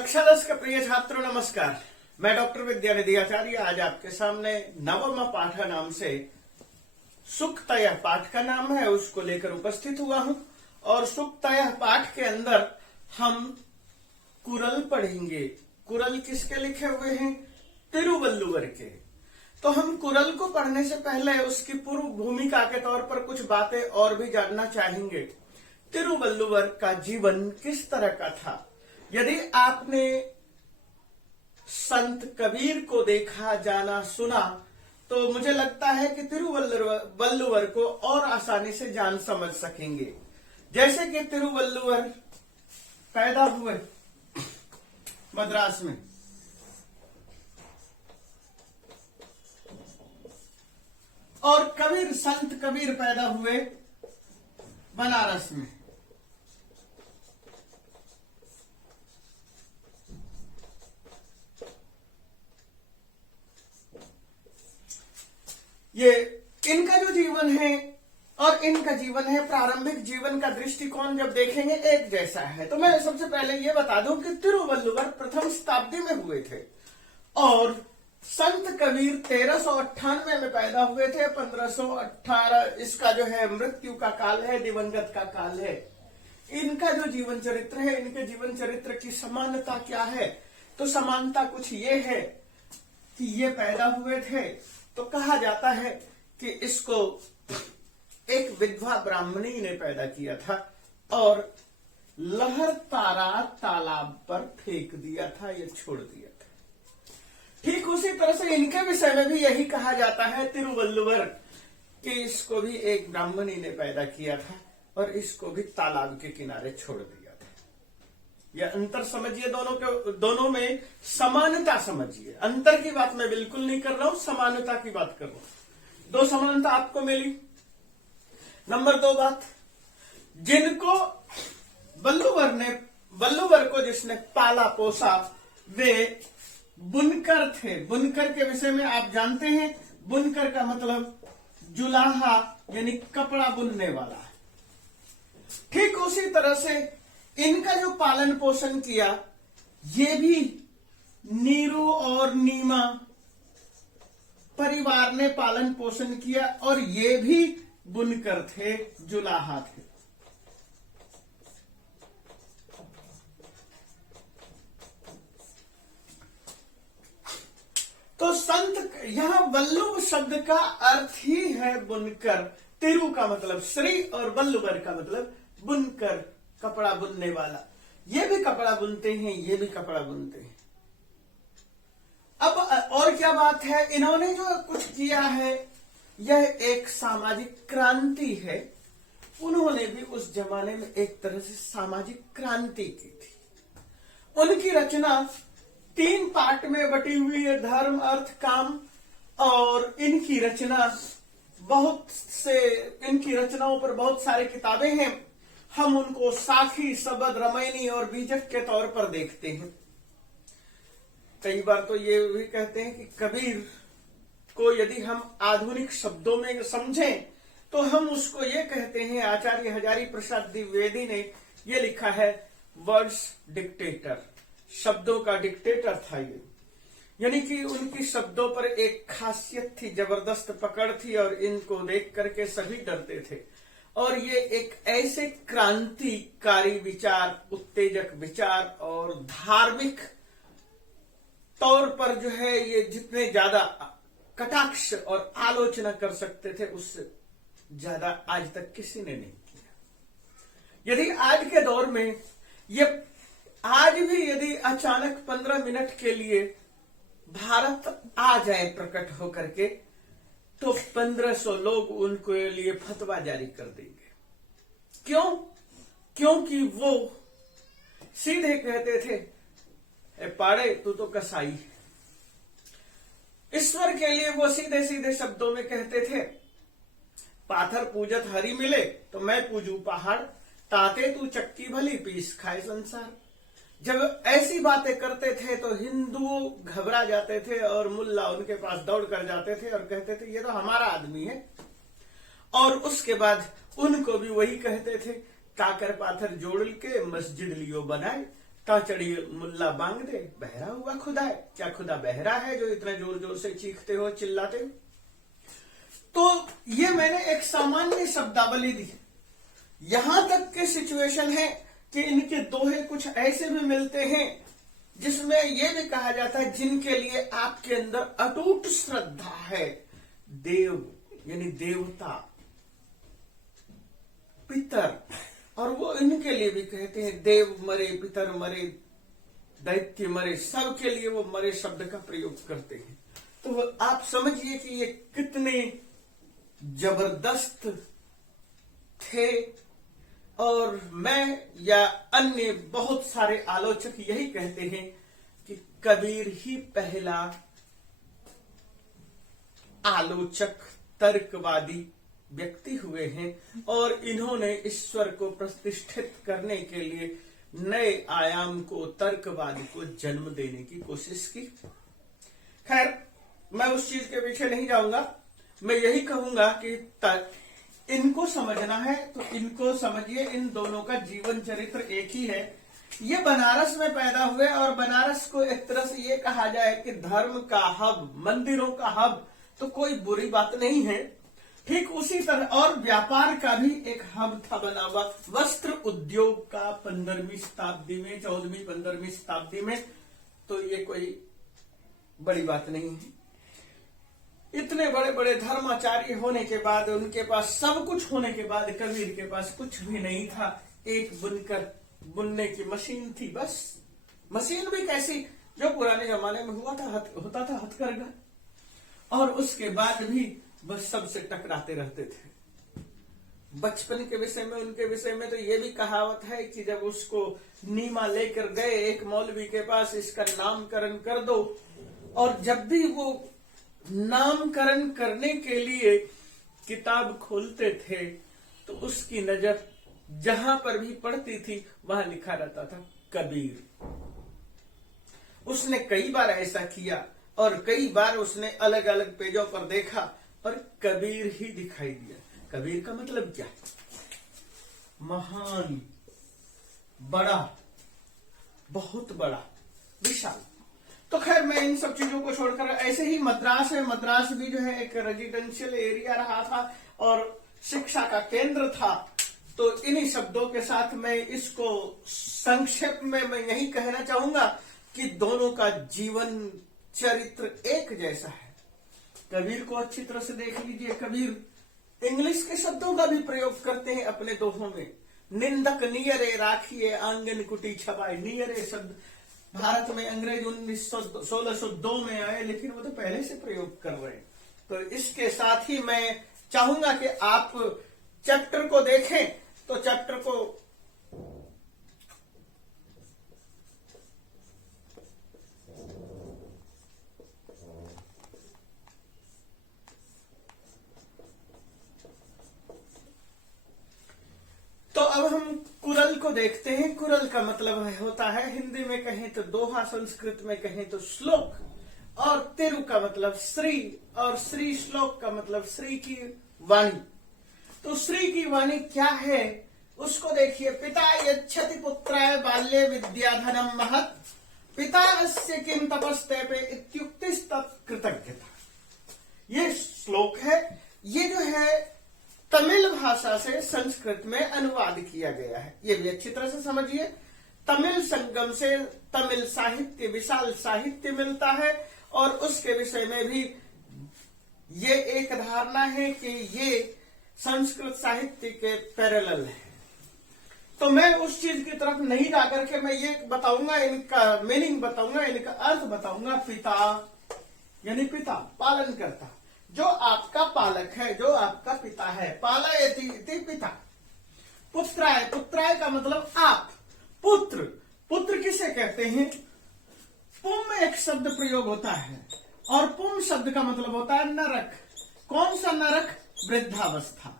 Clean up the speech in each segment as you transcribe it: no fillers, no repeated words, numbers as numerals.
कक्षा 10 के प्रिय छात्रों नमस्कार। मैं डॉक्टर विद्यानिधि आचार्य आज आपके सामने नवम पाठ नाम से सुक्तयः पाठ का नाम है उसको लेकर उपस्थित हुआ हूं। और सुक्तयः पाठ के अंदर हम कुरल पढ़ेंगे। कुरल किसके लिखे हुए हैं? तिरुवल्लुवर के। तो हम कुरल को पढ़ने से पहले उसकी पूर्व भूमिका के तौर पर कुछ बातें और भी जानना चाहेंगे। तिरुवल्लुवर का जीवन किस तरह का था? यदि आपने संत कबीर को देखा, जाना, सुना तो मुझे लगता है कि तिरुवल्लुवर को और आसानी से जान समझ सकेंगे। जैसे कि तिरुवल्लुवर पैदा हुए मद्रास में, और कबीर संत कबीर पैदा हुए बनारस में। ये इनका जो जीवन है और इनका जीवन है, प्रारंभिक जीवन का दृष्टिकोण जब देखेंगे एक जैसा है। तो मैं सबसे पहले ये बता दूं कि तिरुवल्लुवर प्रथम शताब्दी में हुए थे और संत कबीर 1398 में पैदा हुए थे। 1518 इसका जो है मृत्यु का काल है, दिवंगत का काल है। इनका जो जीवन चरित्र है, इनके जीवन चरित्र की समानता क्या है? तो समानता कुछ ये है कि ये पैदा हुए थे तो कहा जाता है कि इसको एक विधवा ब्राह्मणी ने पैदा किया था और लहर तारा तालाब पर फेंक दिया था, ये छोड़ दिया था। ठीक उसी तरह से इनके विषय में भी यही कहा जाता है तिरुवल्लुवर कि इसको भी एक ब्राह्मणी ने पैदा किया था और इसको भी तालाब के किनारे छोड़ दिया था। यह अंतर समझिए, दोनों में समानता समझिए। अंतर की बात मैं बिल्कुल नहीं कर रहा हूं, समानता की बात कर रहा हूं। दो समानता आपको मिली। नंबर 2 बात, जिनको वल्लुवर को जिसने पाला पोसा वे बुनकर थे। बुनकर के विषय में आप जानते हैं, बुनकर का मतलब जुलाहा यानी कपड़ा बुनने वाला। ठीक उसी तरह से इनका जो पालन पोषण किया ये भी नीरू और नीमा परिवार ने पालन पोषण किया और ये भी बुनकर थे, जुलाहा थे। तो संत, यहां वल्लुव शब्द का अर्थ ही है बुनकर। तिरु का मतलब श्री और वल्लुवर का मतलब बुनकर, कपड़ा बुनने वाला। ये भी कपड़ा बुनते हैं, ये भी कपड़ा बुनते हैं। अब और क्या बात है, इन्होंने जो कुछ किया है यह एक सामाजिक क्रांति है। उन्होंने भी उस जमाने में एक तरह से सामाजिक क्रांति की थी। उनकी रचना 3 पार्ट में बटी हुई है, धर्म, अर्थ, काम। और इनकी रचनाओं पर बहुत सारी किताबें हैं। हम उनको साखी, सबद, रमैनी और बीजक के तौर पर देखते हैं। कई बार तो ये भी कहते हैं कि कबीर को यदि हम आधुनिक शब्दों में समझें तो हम उसको ये कहते हैं, आचार्य हजारी प्रसाद द्विवेदी ने ये लिखा है, वर्ड्स डिक्टेटर, शब्दों का डिक्टेटर था ये। यानी कि उनकी शब्दों पर एक खासियत थी, जबरदस्त पकड़ थी और इनको देख करके सभी डरते थे। और ये एक ऐसे क्रांतिकारी विचार, उत्तेजक विचार और धार्मिक तौर पर जो है ये जितने ज्यादा कटाक्ष और आलोचना कर सकते थे उससे ज्यादा आज तक किसी ने नहीं किया। यदि आज के दौर में ये आज भी यदि अचानक 15 मिनट के लिए भारत आ जाए प्रकट होकर के तो 1500 लोग उनके लिए फतवा जारी कर देंगे। क्यों? क्योंकि वो सीधे कहते थे, ए पाड़े तू तो कसाई। ईश्वर के लिए वो सीधे सीधे शब्दों में कहते थे, पाथर पूजत हरि मिले तो मैं पूजू पहाड़, ताते तू चक्की भली पीस खाए संसार। जब ऐसी बातें करते थे तो हिंदू घबरा जाते थे और मुल्ला उनके पास दौड़ कर जाते थे और कहते थे ये तो हमारा आदमी है। और उसके बाद उनको भी वही कहते थे, काकर पाथर जोड़ के मस्जिद लियो बनाए, ताचड़ी मुल्ला बांग दे, बहरा हुआ खुदा है। क्या खुदा बहरा है जो इतना जोर जोर से चीखते हो, चिल्लाते हो? तो ये मैंने एक सामान्य शब्दावली दी। यहां तक के सिचुएशन है कि इनके दोहे कुछ ऐसे भी मिलते हैं जिसमें यह भी कहा जाता है जिनके लिए आपके अंदर अटूट श्रद्धा है। देव यानी देवता, पितर, और वो इनके लिए भी कहते हैं देव मरे, पितर मरे, दैत्य मरे, सबके लिए वो मरे शब्द का प्रयोग करते हैं। तो आप समझिए कि ये कितने जबरदस्त थे। और मैं या अन्य बहुत सारे आलोचक यही कहते हैं कि कबीर ही पहला आलोचक, तर्कवादी व्यक्ति हुए हैं और इन्होंने ईश्वर को प्रतिष्ठित करने के लिए नए आयाम को, तर्कवाद को जन्म देने की कोशिश की। खैर, मैं उस चीज के पीछे नहीं जाऊंगा। मैं यही कहूंगा कि इनको समझना है तो इनको समझिए। इन दोनों का जीवन चरित्र एक ही है। ये बनारस में पैदा हुए और बनारस को एक तरह से ये कहा जाए कि धर्म का हब, मंदिरों का हब, तो कोई बुरी बात नहीं है। ठीक उसी तरह और व्यापार का भी एक हब था बना हुआ, वस्त्र उद्योग का 15वीं शताब्दी में, 14वीं 15वीं शताब्दी में। तो ये कोई बड़ी बात नहीं है। इतने बड़े बड़े धर्माचार्य होने के बाद, उनके पास सब कुछ होने के बाद, कबीर के पास कुछ भी नहीं था। एक बुनने की मशीन थी, बस। मशीन भी कैसी, जो पुराने जमाने में होता था हथकरघा, और उसके बाद भी बस सबसे टकराते रहते थे। बचपन के विषय में, उनके विषय में तो ये भी कहावत है कि जब उसको नीमा लेकर गए एक मौलवी के पास, इसका नामकरण कर दो, और जब भी वो नामकरण करने के लिए किताब खोलते थे तो उसकी नजर जहां पर भी पड़ती थी वहां लिखा रहता था कबीर। उसने कई बार ऐसा किया और कई बार उसने अलग अलग पेजों पर देखा और कबीर ही दिखाई दिया। कबीर का मतलब क्या? महान, बड़ा, बहुत बड़ा, विशाल। तो खैर, मैं इन सब चीजों को छोड़कर ऐसे ही मद्रास है। मद्रास भी जो है एक रेजिडेंशियल एरिया रहा था और शिक्षा का केंद्र था। तो इन्हीं शब्दों के साथ मैं इसको संक्षेप में मैं यही कहना चाहूंगा कि दोनों का जीवन चरित्र एक जैसा है। कबीर को अच्छी तरह से देख लीजिए। कबीर इंग्लिश के शब्दों का भी प्रयोग करते हैं अपने दोहों में। निंदक नियरे राखिए आंगन कुटी छबाई। नियरे शब्द भारत में अंग्रेज 1602 में आए, लेकिन वो तो पहले से प्रयोग कर रहे हैं। तो इसके साथ ही मैं चाहूंगा कि आप चैप्टर को देखें। तो चैप्टर को तो अब हम कुरल को देखते हैं। कुरल का मतलब होता है, हिंदी में कहें तो दोहा, संस्कृत में कहें तो श्लोक, और तिरु का मतलब श्री, और श्री श्लोक का मतलब श्री की वाणी। तो श्री की वाणी क्या है उसको देखिए। पिता यच्छति पुत्राय बाल्ये विद्याधनम महत्, पिता अस्य किम तपस्ते पे इत्युक्तिस्तत्कृतज्ञता। ये श्लोक है। ये जो है तमिल भाषा से संस्कृत में अनुवाद किया गया है। ये भी अच्छी तरह से समझिए। तमिल संगम से तमिल साहित्य, विशाल साहित्य मिलता है, और उसके विषय में भी ये एक धारणा है कि ये संस्कृत साहित्य के पैरेलल है। तो मैं उस चीज की तरफ नहीं जाकर के मैं ये बताऊंगा, इनका मीनिंग बताऊंगा, इनका अर्थ बताऊंगा। पिता यानी पिता, पालन करता, जो आपका पालक है, जो आपका पिता है। पालयति इति पिता। पुत्राय, पुत्राय का मतलब आप। पुत्र, पुत्र किसे कहते हैं? पुम एक शब्द प्रयोग होता है, और पुम शब्द का मतलब होता है नरक। कौन सा नरक? वृद्धावस्था।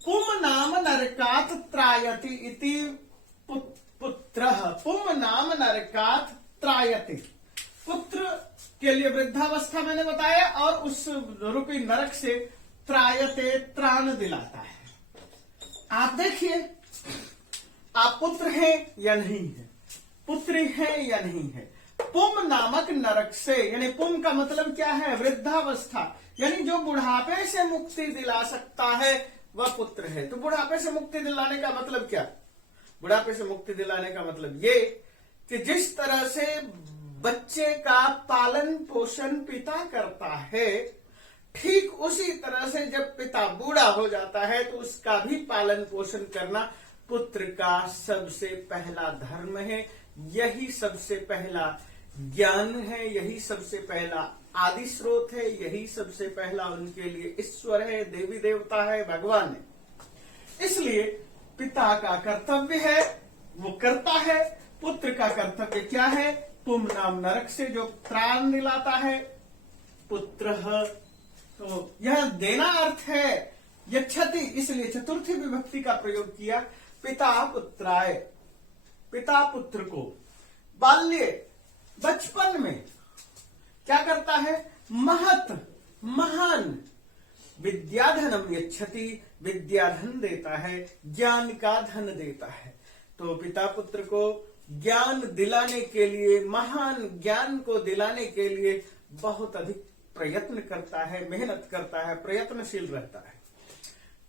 पुम नाम नरकात त्रायति इति पुत्रः। पुम नाम नरकात त्रायति। पुत्र के लिए वृद्धावस्था मैंने बताया, और उस रूपी नरक से त्रायते, त्राण दिलाता है। आप देखिए, आप पुत्र हैं या नहीं है, पुत्री हैं या नहीं है। पुम नामक नरक से, यानी पुम का मतलब क्या है, वृद्धावस्था, यानी जो बुढ़ापे से मुक्ति दिला सकता है वह पुत्र है। तो बुढ़ापे से मुक्ति दिलाने का मतलब क्या, बुढ़ापे से मुक्ति दिलाने का मतलब ये कि जिस तरह से बच्चे का पालन पोषण पिता करता है, ठीक उसी तरह से जब पिता बूढ़ा हो जाता है तो उसका भी पालन पोषण करना पुत्र का सबसे पहला धर्म है। यही सबसे पहला ज्ञान है, यही सबसे पहला आदि स्रोत है, यही सबसे पहला उनके लिए ईश्वर है, देवी देवता है, भगवान है। इसलिए पिता का कर्तव्य है, वो करता है। पुत्र का कर्तव्य क्या है, पुम नाम नरक से जो त्राण दिलाता है, पुत्र। तो यह देना अर्थ है यच्छति, इसलिए चतुर्थी विभक्ति का प्रयोग किया। पिता पुत्राय, पिता पुत्र को बाल्य, बचपन में क्या करता है, महत, महान, विद्याधनम यच्छति, विद्याधन देता है, ज्ञान का धन देता है। तो पिता पुत्र को ज्ञान दिलाने के लिए, महान ज्ञान को दिलाने के लिए बहुत अधिक प्रयत्न करता है, मेहनत करता है, प्रयत्नशील रहता है।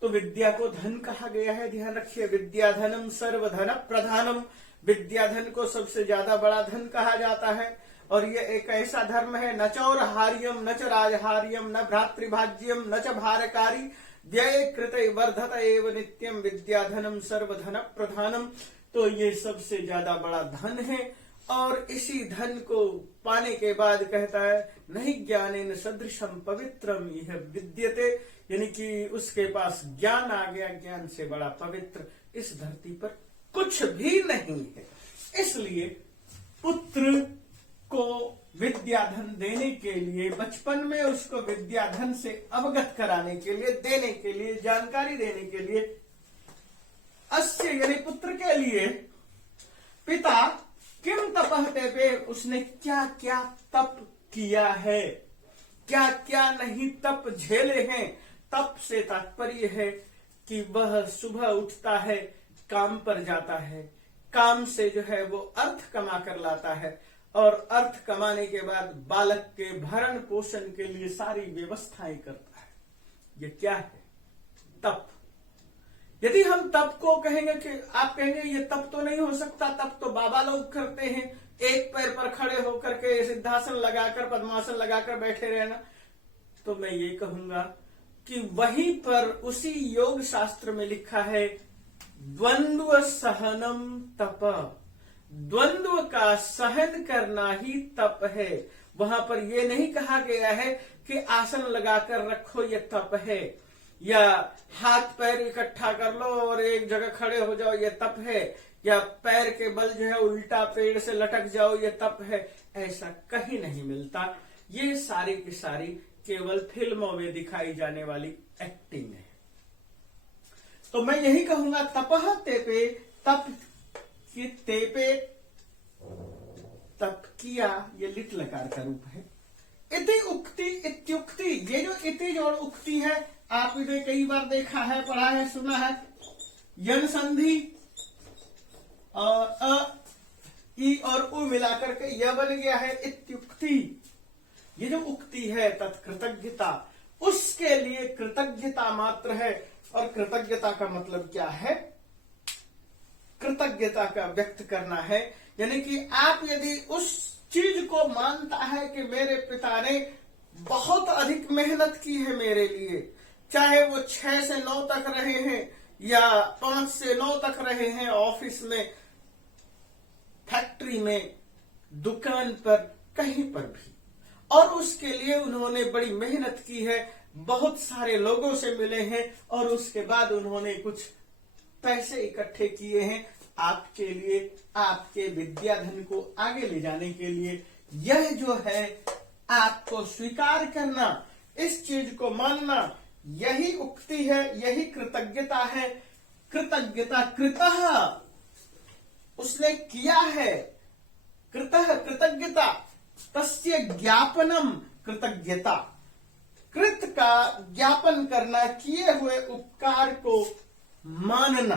तो विद्या को धन कहा गया है, ध्यान रखिए। विद्याधनम सर्वधन प्रधानम, विद्याधन को सबसे ज्यादा बड़ा धन कहा जाता है। और ये एक ऐसा धर्म है, न चौरहार्यम न च राजहार्यम न भ्रातृभाज्यम न च भारकारी, व्यय कृत वर्धत एव नित्यम, विद्याधनम सर्वधन प्रधानम। तो ये सबसे ज्यादा बड़ा धन है। और इसी धन को पाने के बाद कहता है, नहीं ज्ञानेन सदृशम पवित्रम यह विद्यते, यानी कि उसके पास ज्ञान आ गया, ज्ञान से बड़ा पवित्र इस धरती पर कुछ भी नहीं है। इसलिए पुत्र को विद्याधन देने के लिए, बचपन में उसको विद्याधन से अवगत कराने के लिए, देने के लिए, जानकारी देने के लिए, अस्य यानी पुत्र के लिए पिता किम तपः तेपे, उसने क्या क्या तप किया है, क्या क्या नहीं तप झेले हैं। तप से तात्पर्य है कि वह सुबह उठता है, काम पर जाता है, काम से जो है वो अर्थ कमा कर लाता है, और अर्थ कमाने के बाद बालक के भरण पोषण के लिए सारी व्यवस्थाएं करता है। ये क्या है, तप। यदि हम तप को कहेंगे कि आप कहेंगे ये तप तो नहीं हो सकता, तप तो बाबा लोग करते हैं, एक पैर पर खड़े होकर के सिद्धासन लगाकर, पद्मासन लगाकर बैठे रहना, तो मैं ये कहूंगा कि वहीं पर उसी योग शास्त्र में लिखा है, द्वंद्व सहनम तप, द्वंद्व का सहन करना ही तप है। वहां पर यह नहीं कहा गया है कि आसन लगाकर रखो ये तप है, या हाथ पैर इकट्ठा कर लो और एक जगह खड़े हो जाओ ये तप है, या पैर के बल जो है उल्टा पेड़ से लटक जाओ ये तप है। ऐसा कहीं नहीं मिलता। ये सारी की सारी केवल फिल्मों में दिखाई जाने वाली एक्टिंग है। तो मैं यही कहूंगा, तपः तेपे, तप कि तेपे, तप किया, ये लिट लकार का रूप है। इति उक्ति इत्युक्ति, ये जो इति जोड़ उक्ति है, आपने कई बार देखा है, पढ़ा है, सुना है। यन संधि और अ, ई और उ मिलाकर के यह बन गया है इत्युक्ति। ये जो उक्ति है तत्कृतज्ञता, उसके लिए कृतज्ञता मात्र है। और कृतज्ञता का मतलब क्या है, कृतज्ञता का व्यक्त करना है। यानी कि आप यदि उस चीज को मानता है कि मेरे पिता ने बहुत अधिक मेहनत की है मेरे लिए, चाहे वो 6 से 9 तक रहे हैं या 5 से 9 तक रहे हैं, ऑफिस में, फैक्ट्री में, दुकान पर, कहीं पर भी, और उसके लिए उन्होंने बड़ी मेहनत की है, बहुत सारे लोगों से मिले हैं, और उसके बाद उन्होंने कुछ पैसे इकट्ठे किए हैं आपके लिए, आपके विद्याधन को आगे ले जाने के लिए। यह जो है आपको स्वीकार करना, इस चीज को मानना, यही उक्ति है, यही कृतज्ञता है। कृतज्ञता, कृतः उसने किया है, कृतः कृतज्ञता, तस्य ज्ञापनम कृतज्ञता, कृत का ज्ञापन करना, किए हुए उपकार को मानना,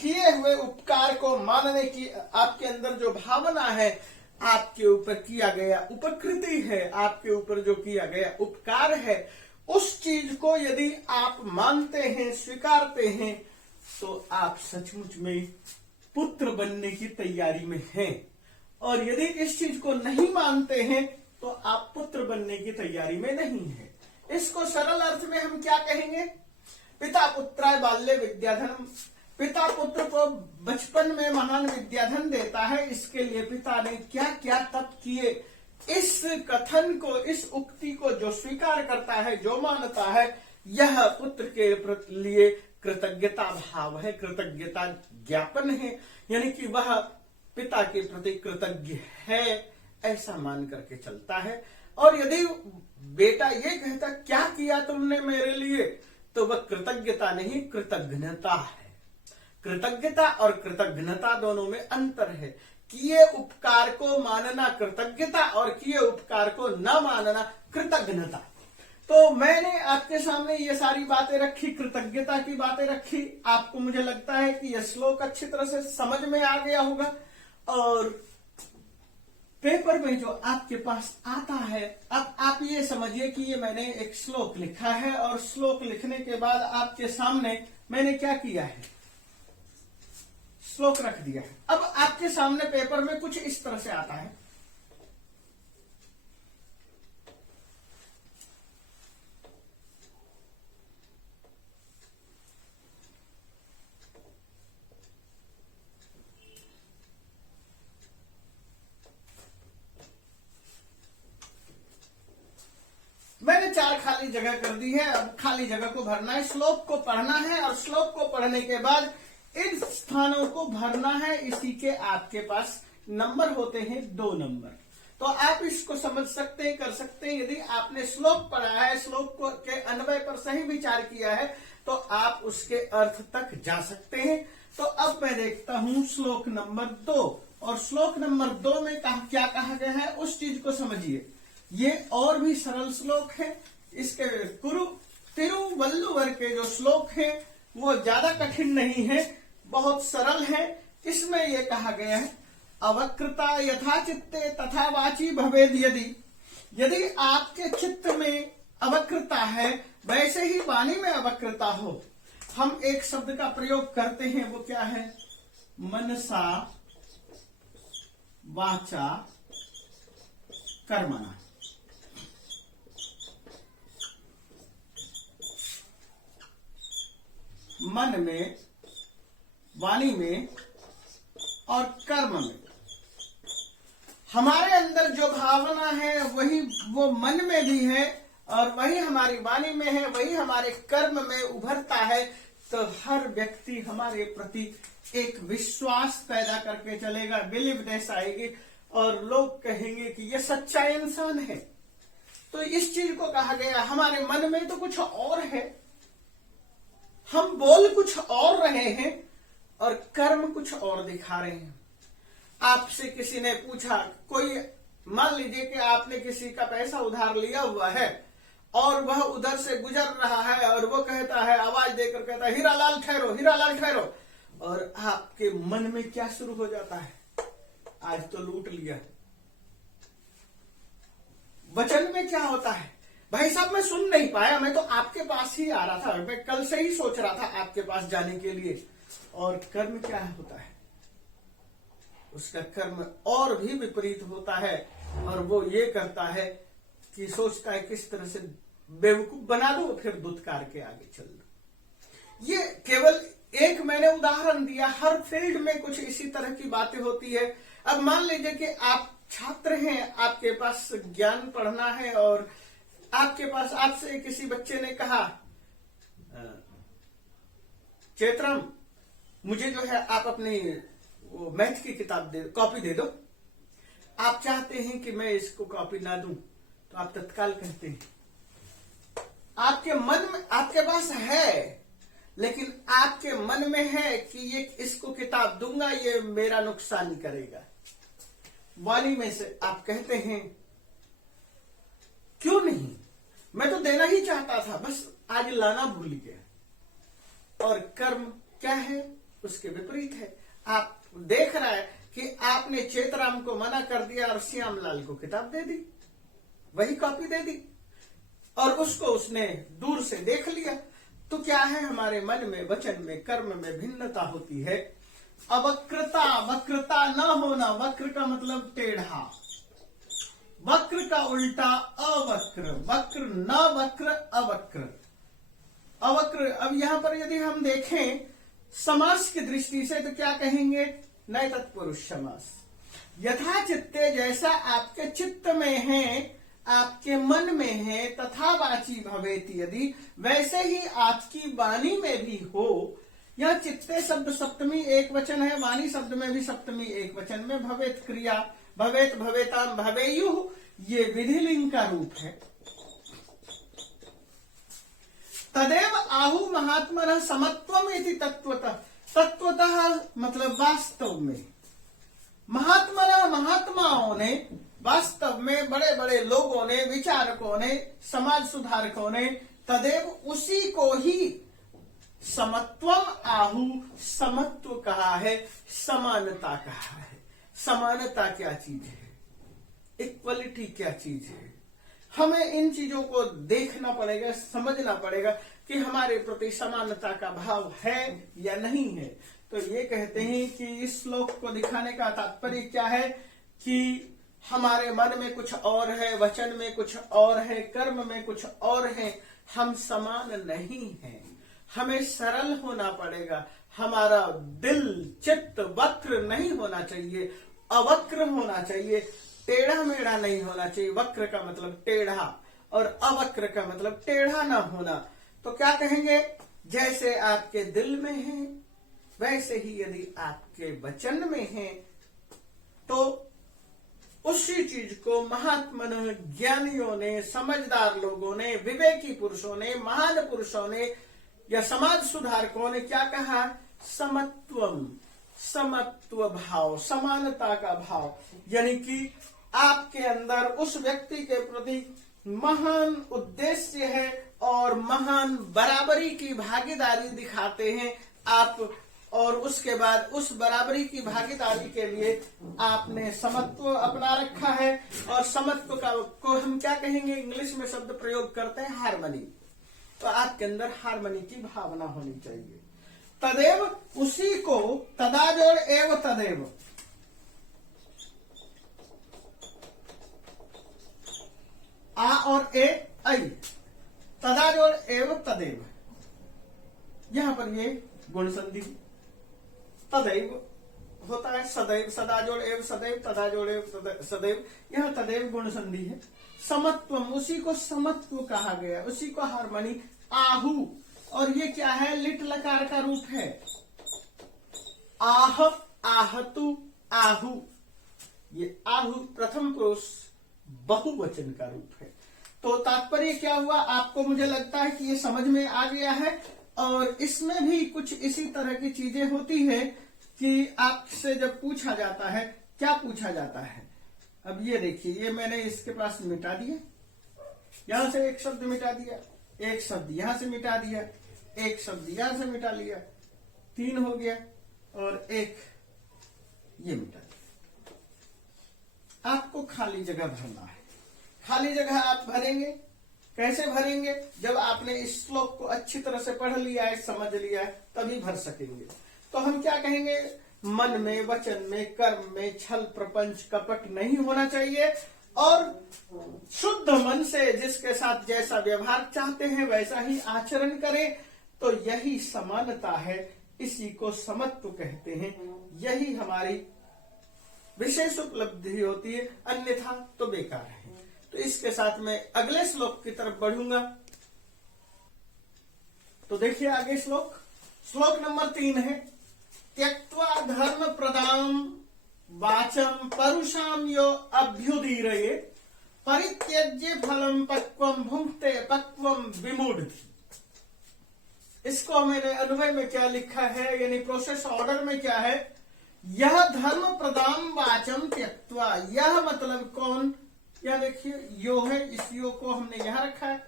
किए हुए उपकार को मानने की आपके अंदर जो भावना है, आपके ऊपर किया गया उपकृति है, आपके ऊपर जो किया गया उपकार है, उस चीज को यदि आप मानते हैं, स्वीकारते हैं, तो आप सचमुच में पुत्र बनने की तैयारी में हैं। और यदि इस चीज को नहीं मानते हैं तो आप पुत्र बनने की तैयारी में नहीं है। इसको सरल अर्थ में हम क्या कहेंगे? पिता पुत्राय बाल्य विद्याधन। पिता पुत्र को बचपन में महान विद्याधन देता है, इसके लिए पिता ने क्या क्या तप किए। इस कथन को, इस उक्ति को जो स्वीकार करता है, जो मानता है, यह पुत्र के लिए कृतज्ञता भाव है, कृतज्ञता ज्ञापन है, यानी कि वह पिता के प्रति कृतज्ञ है, ऐसा मान करके चलता है। और यदि बेटा ये कहता क्या किया तुमने मेरे लिए, तो वह कृतज्ञता नहीं, कृतज्ञता है। कृतज्ञता और कृतज्ञता दोनों में अंतर है। किए उपकार को मानना कृतज्ञता और किए उपकार को न मानना कृतज्ञता। तो मैंने आपके सामने ये सारी बातें रखी, कृतज्ञता की बातें रखी। आपको मुझे लगता है कि यह श्लोक अच्छी तरह से समझ में आ गया होगा। और पेपर में जो आपके पास आता है, अब आप ये समझिए कि ये मैंने एक श्लोक लिखा है और श्लोक लिखने के बाद आपके सामने मैंने क्या किया है, श्लोक रख दिया है। अब आपके सामने पेपर में कुछ इस तरह से आता है। मैंने 4 खाली जगह कर दी है। अब खाली जगह को भरना है, श्लोक को पढ़ना है और श्लोक को पढ़ने के बाद इन स्थानों को भरना है। इसी के आपके पास नंबर होते हैं 2 नंबर। तो आप इसको समझ सकते हैं, कर सकते हैं। यदि आपने श्लोक पढ़ा है, श्लोक को के अन्वय पर सही विचार किया है, तो आप उसके अर्थ तक जा सकते हैं। तो अब मैं देखता हूं श्लोक नंबर 2, और श्लोक नंबर 2 में क्या कहा गया है उस चीज को समझिए। ये और भी सरल श्लोक है। इसके तिरुवल्लुवर के जो श्लोक है वो ज्यादा कठिन नहीं है, बहुत सरल है। इसमें यह कहा गया है, अवक्रता यथा चित्ते तथा वाची भवेद यदि। यदि आपके चित्त में अवक्रता है, वैसे ही वाणी में अवक्रता हो। हम एक शब्द का प्रयोग करते हैं, वो क्या है? मनसा वाचा कर्मणा। मन में, वाणी में और कर्म में हमारे अंदर जो भावना है वही वो मन में भी है और वही हमारी वाणी में है, वही हमारे कर्म में उभरता है। तो हर व्यक्ति हमारे प्रति एक विश्वास पैदा करके चलेगा, बिलीवनेस आएगी और लोग कहेंगे कि ये सच्चा इंसान है। तो इस चीज को कहा गया, हमारे मन में तो कुछ और है, हम बोल कुछ और रहे हैं और कर्म कुछ और दिखा रहे हैं। आपसे किसी ने पूछा, कोई मान लीजिए कि आपने किसी का पैसा उधार लिया हुआ है और वह उधर से गुजर रहा है और वो कहता है, आवाज देकर कहता है, हीरालाल ठहरो, हीरालाल ठहरो। और आपके मन में क्या शुरू हो जाता है? आज तो लूट लिया। वचन में क्या होता है? भाई साहब मैं सुन नहीं पाया, मैं तो आपके पास ही आ रहा था, मैं कल से ही सोच रहा था आपके पास जाने के लिए। और कर्म क्या होता है? उसका कर्म और भी विपरीत होता है और वो ये करता है कि सोचता है किस तरह से बेवकूफ बना दो, फिर दुत्कार के आगे चल दो। ये केवल एक मैंने उदाहरण दिया, हर फील्ड में कुछ इसी तरह की बातें होती है। अब मान लीजिए कि आप छात्र हैं, आपके पास ज्ञान पढ़ना है और आपके पास आपसे किसी बच्चे ने कहा, चेतराम मुझे जो है आप अपनी मैथ की किताब दे, कॉपी दे दो। आप चाहते हैं कि मैं इसको कॉपी ना दूं, तो आप तत्काल कहते हैं, आपके मन में, आपके पास है लेकिन आपके मन में है कि ये इसको किताब दूंगा, ये मेरा नुकसान करेगा। वाणी में से आप कहते हैं, क्यों नहीं, मैं तो देना ही चाहता था, बस आज लाना भूल गया। और कर्म क्या है, उसके विपरीत है। आप देख रहा है कि आपने चेतराम को मना कर दिया और श्यामलाल को किताब दे दी, वही कॉपी दे दी और उसको उसने दूर से देख लिया। तो क्या है, हमारे मन में, वचन में, कर्म में भिन्नता होती है। अवक्रता, वक्रता न होना, वक्र का मतलब टेढ़ा, वक्र का उल्टा अवक्र, वक्र न वक्र, अवक्र, अवक्र। अब यहां पर यदि हम देखें समास की दृष्टि से तो क्या कहेंगे, नए तत्पुरुष समास। यथा चित्ते, जैसा आपके चित्त में है, आपके मन में है, तथा वाची भवेति, यदि वैसे ही आपकी वाणी में भी हो। यह चित्ते शब्द सप्तमी एक वचन है, वाणी शब्द में भी सप्तमी एक वचन में, भवेत क्रिया, भवेत, भवेताम, भवेयुः, ये विधिलिंग का रूप है। तदेव आहु महात्मनः समत्वम इति तत्वतः, तत्वतः मतलब वास्तव में, महात्मनः महात्माओं ने, वास्तव में बड़े बड़े लोगों ने, विचारकों ने, समाज सुधारकों ने, तदेव उसी को ही समत्वम आहु, समत्व कहा है, समानता कहा है। समानता क्या चीज है, इक्वलिटी क्या चीज है, हमें इन चीजों को देखना पड़ेगा, समझना पड़ेगा कि हमारे प्रति समानता का भाव है या नहीं है। तो ये कहते हैं कि इस श्लोक को दिखाने का तात्पर्य क्या है कि हमारे मन में कुछ और है, वचन में कुछ और है, कर्म में कुछ और है, हम समान नहीं हैं। हमें सरल होना पड़ेगा, हमारा दिल चित्त वक्र नहीं होना चाहिए, अवक्र होना चाहिए, टेढ़ा मेढ़ा नहीं होना चाहिए। वक्र का मतलब टेढ़ा और अवक्र का मतलब टेढ़ा ना होना। तो क्या कहेंगे, जैसे आपके दिल में है वैसे ही यदि आपके वचन में है तो उसी चीज को महात्मन, ज्ञानियों ने, समझदार लोगों ने, विवेकी पुरुषों ने, महान पुरुषों ने या समाज सुधारकों ने क्या कहा, समत्वम, समत्व भाव, समानता का भाव, यानी कि आपके अंदर उस व्यक्ति के प्रति महान उद्देश्य है और महान बराबरी की भागीदारी दिखाते हैं आप, और उसके बाद उस बराबरी की भागीदारी के लिए आपने समत्व अपना रखा है। और समत्व को हम क्या कहेंगे, इंग्लिश में शब्द प्रयोग करते हैं हार्मनी। तो आपके अंदर हार्मनी की भावना होनी चाहिए। तदेव, उसी को, तदा जोड़ एव तदेव, आ और ए ऐ, तदा जोड़ एव तदेव, यहां पर ये गुण संधि, तदैव होता है सदैव, सदा जोड़ एव सदैव, तदा जोड़ एव सदैव, यह तदैव गुण संधि है। समत्वम, उसी को समत्व कहा गया, उसी को हार्मनी। आहु, और ये क्या है, लिट लकार का रूप है। आह, आहतु, आहु, ये आहु प्रथम पुरुष बहुवचन का रूप है। तो तात्पर्य क्या हुआ, आपको मुझे लगता है कि ये समझ में आ गया है। और इसमें भी कुछ इसी तरह की चीजें होती है कि आपसे जब पूछा जाता है, क्या पूछा जाता है, अब ये देखिए, ये मैंने इसके पास मिटा दिया, यहां से एक शब्द मिटा दिया, एक शब्द यहां से मिटा दिया, एक शब्द यहां से मिटा लिया, 3 हो गया, और एक ये मिटा दिया। आपको खाली जगह भरना है। खाली जगह आप भरेंगे, कैसे भरेंगे, जब आपने इस श्लोक को अच्छी तरह से पढ़ लिया है, समझ लिया है, तभी भर सकेंगे। तो हम क्या कहेंगे, मन में, वचन में, कर्म में छल, प्रपंच, कपट नहीं होना चाहिए, और शुद्ध मन से जिसके साथ जैसा व्यवहार चाहते हैं वैसा ही आचरण करें। तो यही समानता है, इसी को समत्व कहते हैं। यही हमारी विशेष उपलब्धि होती है, अन्यथा तो बेकार है। तो इसके साथ मैं अगले श्लोक की तरफ बढ़ूंगा। तो देखिए आगे श्लोक, श्लोक नंबर 3 है, त्यक्त्वा धर्म प्रदाम वाचम परुषाम यो अभ्युदीरये परित्यज्य फलम पक्वम भुंक्ते पक्वम विमूढ़ति। इसको मैंने अन्वय में क्या लिखा है, यानी प्रोसेस ऑर्डर में क्या है, यह धर्म प्रदाम वाचम त्यक्त्वा, यह मतलब कौन, यह देखिए यो है, इस यो को हमने यहां रखा है।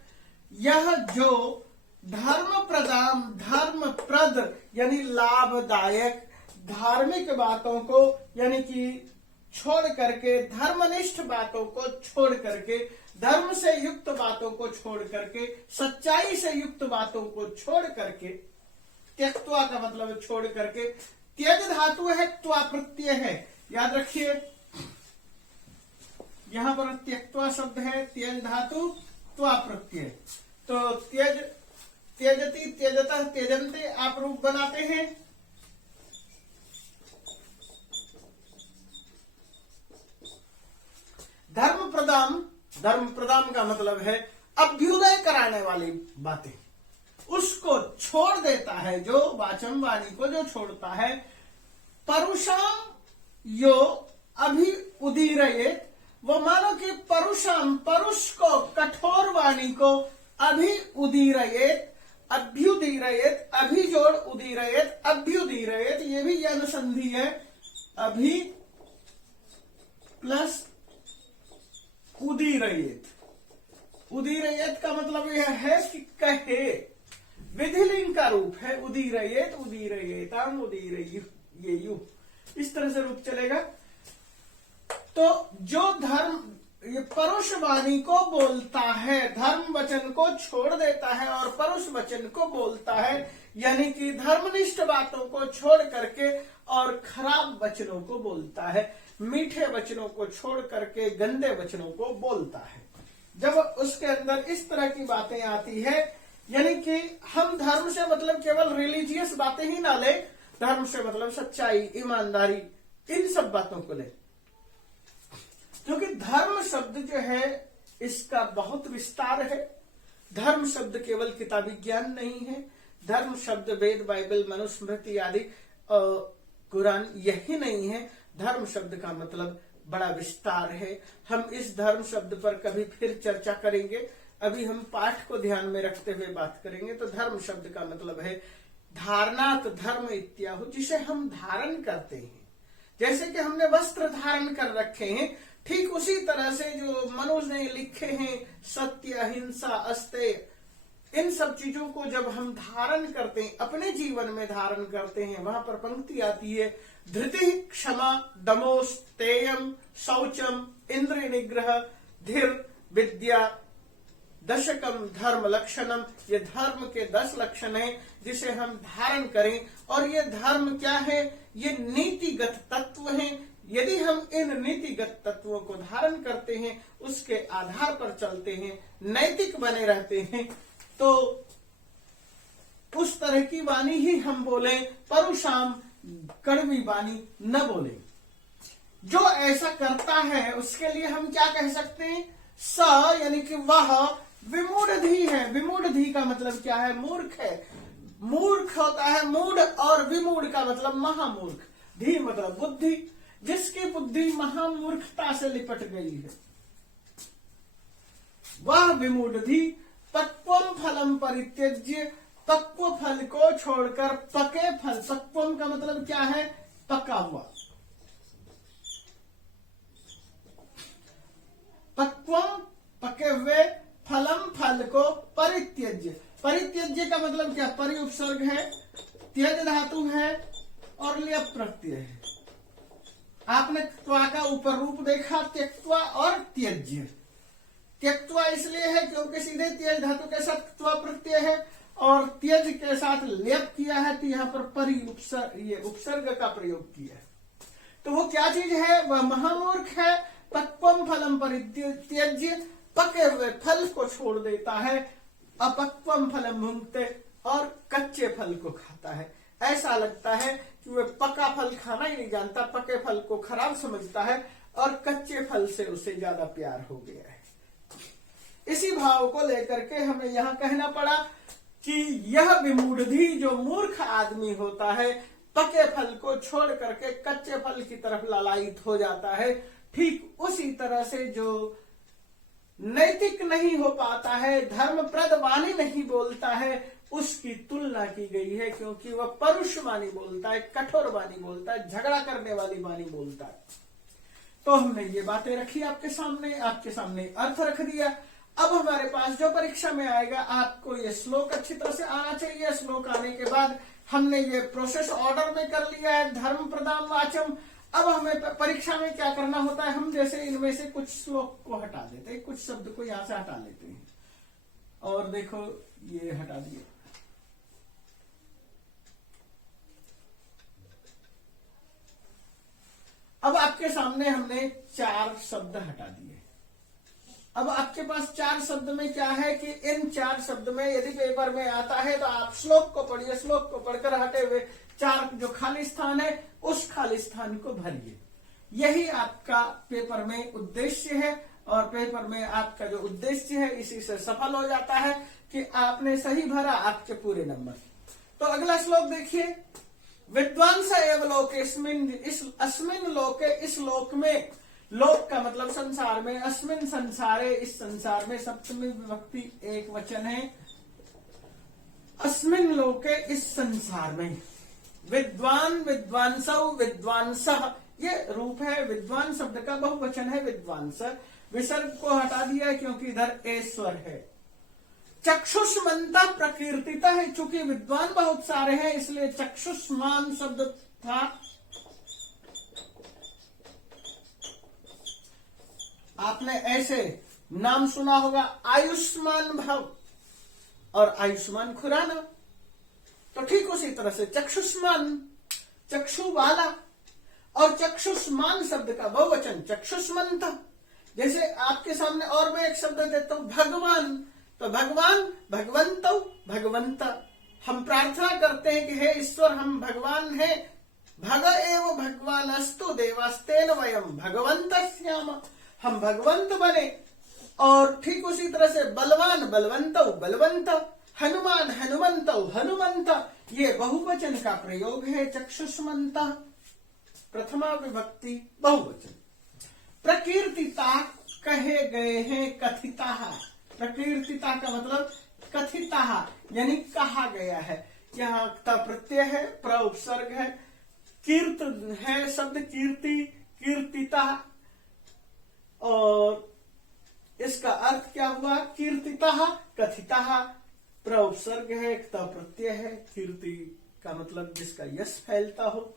यह जो धर्म प्रदाम, धर्मप्रद यानी लाभदायक, धार्मिक बातों को यानी कि छोड़ करके, धर्मनिष्ठ बातों को छोड़ करके, धर्म से युक्त बातों को छोड़ करके, सच्चाई से युक्त बातों को छोड़ करके, त्यक्त्वा का मतलब छोड़ करके, त्यज धातु है, त्वा प्रत्यय है, याद रखिए यहां पर त्यक्त्वा शब्द है, त्यज धातु त्वा प्रत्यय, तो त्यज, त्यजति, त्यजतः, त्यजन्ते आप रूप बनाते हैं। धर्म प्रदाम, धर्म प्रदाम का मतलब है अभ्युदय कराने वाली बातें, उसको छोड़ देता है, जो वाचम वाणी को जो छोड़ता है। परुषाम यो अभि उदीरयेत, वो मानो कि परुषाम, परुष को, कठोर वाणी को, अभि उदीरयेत, अभ्युदीरयेत, अभि जोड़ उदीरयेत, अभ्युदीरयेत, ये भी यन संधि है, अभि प्लस उदीरयेत। उदीरयेत का मतलब यह है कि कहे, विधिलिंग का रूप है, उदीरयेत, उदीरयेताम, उदीरयेयु, इस तरह से रूप चलेगा। तो जो धर्म, ये परुष वाणी को बोलता है, धर्म वचन को छोड़ देता है और परुष वचन को बोलता है, यानी कि धर्मनिष्ठ बातों को छोड़ करके और खराब वचनों को बोलता है, मीठे वचनों को छोड़ करके गंदे वचनों को बोलता है। जब उसके अंदर इस तरह की बातें आती है, यानी कि हम धर्म से मतलब केवल रिलीजियस बातें ही ना ले, धर्म से मतलब सच्चाई, ईमानदारी, इन सब बातों को ले, क्योंकि धर्म शब्द जो है इसका बहुत विस्तार है। धर्म शब्द केवल किताबी ज्ञान नहीं है, धर्म शब्द वेद, बाइबल, मनुस्मृति आदि, कुरान यही नहीं है। धर्म शब्द का मतलब बड़ा विस्तार है। हम इस धर्म शब्द पर कभी फिर चर्चा करेंगे, अभी हम पाठ को ध्यान में रखते हुए बात करेंगे। तो धर्म शब्द का मतलब है धारणात धर्म इत्याहु, जिसे हम धारण करते हैं। जैसे कि हमने वस्त्र धारण कर रखे हैं, ठीक उसी तरह से जो मनुष्य ने लिखे हैं सत्य, अहिंसा, अस्तेय, इन सब चीजों को जब हम धारण करते हैं, अपने जीवन में धारण करते हैं, वहां पर पंक्ति आती है धृति, क्षमा, दमोस्तेयम, शौचम, इंद्रिय निग्रह, धीर, विद्या, दशकम धर्म लक्षणम। ये धर्म के 10 लक्षण हैं जिसे हम धारण करें। और ये धर्म क्या है? ये नीतिगत तत्व हैं। यदि हम इन नीतिगत तत्वों को धारण करते हैं, उसके आधार पर चलते हैं, नैतिक बने रहते हैं, तो उस तरह की वाणी ही हम बोले, परुषाम कड़वी वाणी न बोले। जो ऐसा करता है उसके लिए हम क्या कह सकते हैं? स यानी कि वह विमूढ़धी है। विमूढ़धी का मतलब क्या है? मूर्ख है। मूर्ख होता है मूढ़, और विमूढ़ का मतलब महामूर्ख। धी मतलब बुद्धि, जिसकी बुद्धि महामूर्खता से लिपट गई है, वह विमूढ़धी। पक्वम फलम परित्यज्य, पक्व फल को छोड़कर पके फल। पक्वम का मतलब क्या है? पका हुआ। पक्वम पके हुए, फलम फल को, परित्यज्य। परित्यज्य का मतलब क्या? परि उपसर्ग है, त्यज धातु है और ल्यप प्रत्यय है। आपने त्वा का ऊपर रूप देखा, त्यक्त्वा और त्यज्य। त्यक्त्वा इसलिए है क्योंकि सीधे त्यज धातु के साथ त्वा प्रत्यय है, और त्यज के साथ लेप किया है, तो यहाँ पर परि उपसर्ग का प्रयोग किया है। तो वो क्या चीज है? वह महामूर्ख है। पक्वम फलम परित्यज्य, पके हुए फल को छोड़ देता है। अपक्वम फलम भुंक्ते, और कच्चे फल को खाता है। ऐसा लगता है कि वह पका फल खाना ही नहीं जानता, पके फल को खराब समझता है, और कच्चे फल से उसे ज्यादा प्यार हो गया है। इसी भाव को लेकर के हमें यहाँ कहना पड़ा कि यह विमूढ़धी, जो मूर्ख आदमी होता है, पके फल को छोड़ करके कच्चे फल की तरफ लालायित हो जाता है। ठीक उसी तरह से जो नैतिक नहीं हो पाता है, धर्मप्रद वाणी नहीं बोलता है, उसकी तुलना की गई है, क्योंकि वह परुष वाणी बोलता है, कठोर वाणी बोलता है, झगड़ा करने वाली वाणी बोलता है। तो हमने ये बातें रखी आपके सामने अर्थ रख दिया। अब हमारे पास जो परीक्षा में आएगा, आपको ये श्लोक अच्छी तरह से आना चाहिए। श्लोक आने के बाद हमने ये प्रोसेस ऑर्डर में कर लिया है, धर्म प्रदान वाचम। अब हमें परीक्षा में क्या करना होता है, हम जैसे इनमें से कुछ श्लोक को हटा देते हैं, कुछ शब्द को यहां से हटा लेते हैं। और देखो ये हटा दिए। अब आपके सामने हमने 4 शब्द हटा दिए। अब आपके पास 4 शब्द में क्या है कि इन 4 शब्द में यदि पेपर में आता है तो आप श्लोक को पढ़िए, श्लोक को पढ़कर हटे हुए 4 जो खाली स्थान है उस खाली स्थान को भरिए। यही आपका पेपर में उद्देश्य है, और पेपर में आपका जो उद्देश्य है इसी से सफल हो जाता है कि आपने सही भरा, आपके पूरे नंबर। तो अगला श्लोक देखिए, विद्वांस एव लोकेस्मिन्, इस अस्मिन् लोके, इस लोक में, लोक का मतलब संसार में, अस्मिन् संसारे, इस संसार में, सप्तमी विभक्ति एक वचन है, अस्मिन् लोके, इस संसार में, विद्वान, विद्वांसौ, विद्वांसः, ये रूप है। विद्वान शब्द का बहुवचन है विद्वांस। विसर्ग को हटा दिया है क्योंकि इधर ऐश्वर है। चक्षुष्मंता प्रकीर्तिता है, चूंकि विद्वान बहुत सारे हैं इसलिए चक्षुष्मान शब्द था। आपने ऐसे नाम सुना होगा, आयुष्मान भव और आयुष्मान खुराना। तो ठीक उसी तरह से चक्षुष्मान, चक्षु वाला, और चक्षुष्मान शब्द का बहुवचन चक्षुष्मंत। जैसे आपके सामने और मैं एक शब्द देता हूं, भगवान, तो भगवान, भगवंतो, भगवंता। हम प्रार्थना करते हैं कि हे ईश्वर हम भगवान हैं, भग एव भगवान अस्तु देवास्तेन वयम भगवंत श्याम, हम भगवंत बने। और ठीक उसी तरह से बलवान, बलवंतो, बलवंत, हनुमान, हनुमंतो, हनुमंत, ये बहुवचन का प्रयोग है चक्षुष्मंत, प्रथमा विभक्ति बहुवचन। प्रकीर्तिता कहे गए हैं कथिता। प्रकीर्तिता का मतलब कथिता यानी कहा गया है। यहाँ ता प्रत्यय है, प्र उपसर्ग है, कीर्त है शब्द, कीर्ति, कीर्तिता, और इसका अर्थ क्या हुआ, कीर्तिता, कथिता, प्र उपसर्ग है, ता प्रत्यय है, कीर्ति का मतलब जिसका यश फैलता हो।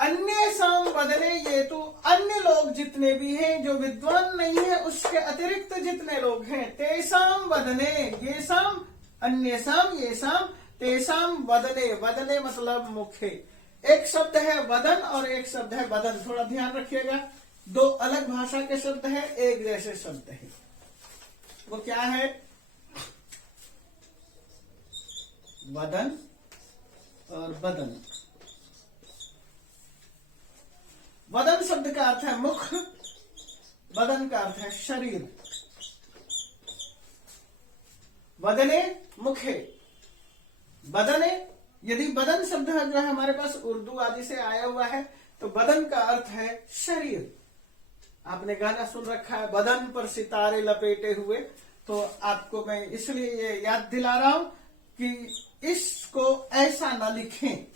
अन्य साम वदने, ये तो अन्य लोग जितने भी हैं जो विद्वान नहीं है उसके अतिरिक्त जितने लोग हैं, तेसाम वदने, ये साम, अन्य साम, ये साम, तेसाम वदने, वदने मतलब मुखे। एक शब्द है वदन और एक शब्द है वदन, थोड़ा ध्यान रखिएगा, 2 अलग भाषा के शब्द हैं, एक जैसे शब्द है। वो क्या है, वदन और बदन। वदन शब्द का अर्थ है मुख, बदन का अर्थ है शरीर। वदने मुखे, बदने, यदि बदन शब्द जो है हमारे पास उर्दू आदि से आया हुआ है तो बदन का अर्थ है शरीर। आपने गाना सुन रखा है, बदन पर सितारे लपेटे हुए, तो आपको मैं इसलिए ये याद दिला रहा हूं कि इसको ऐसा न लिखें।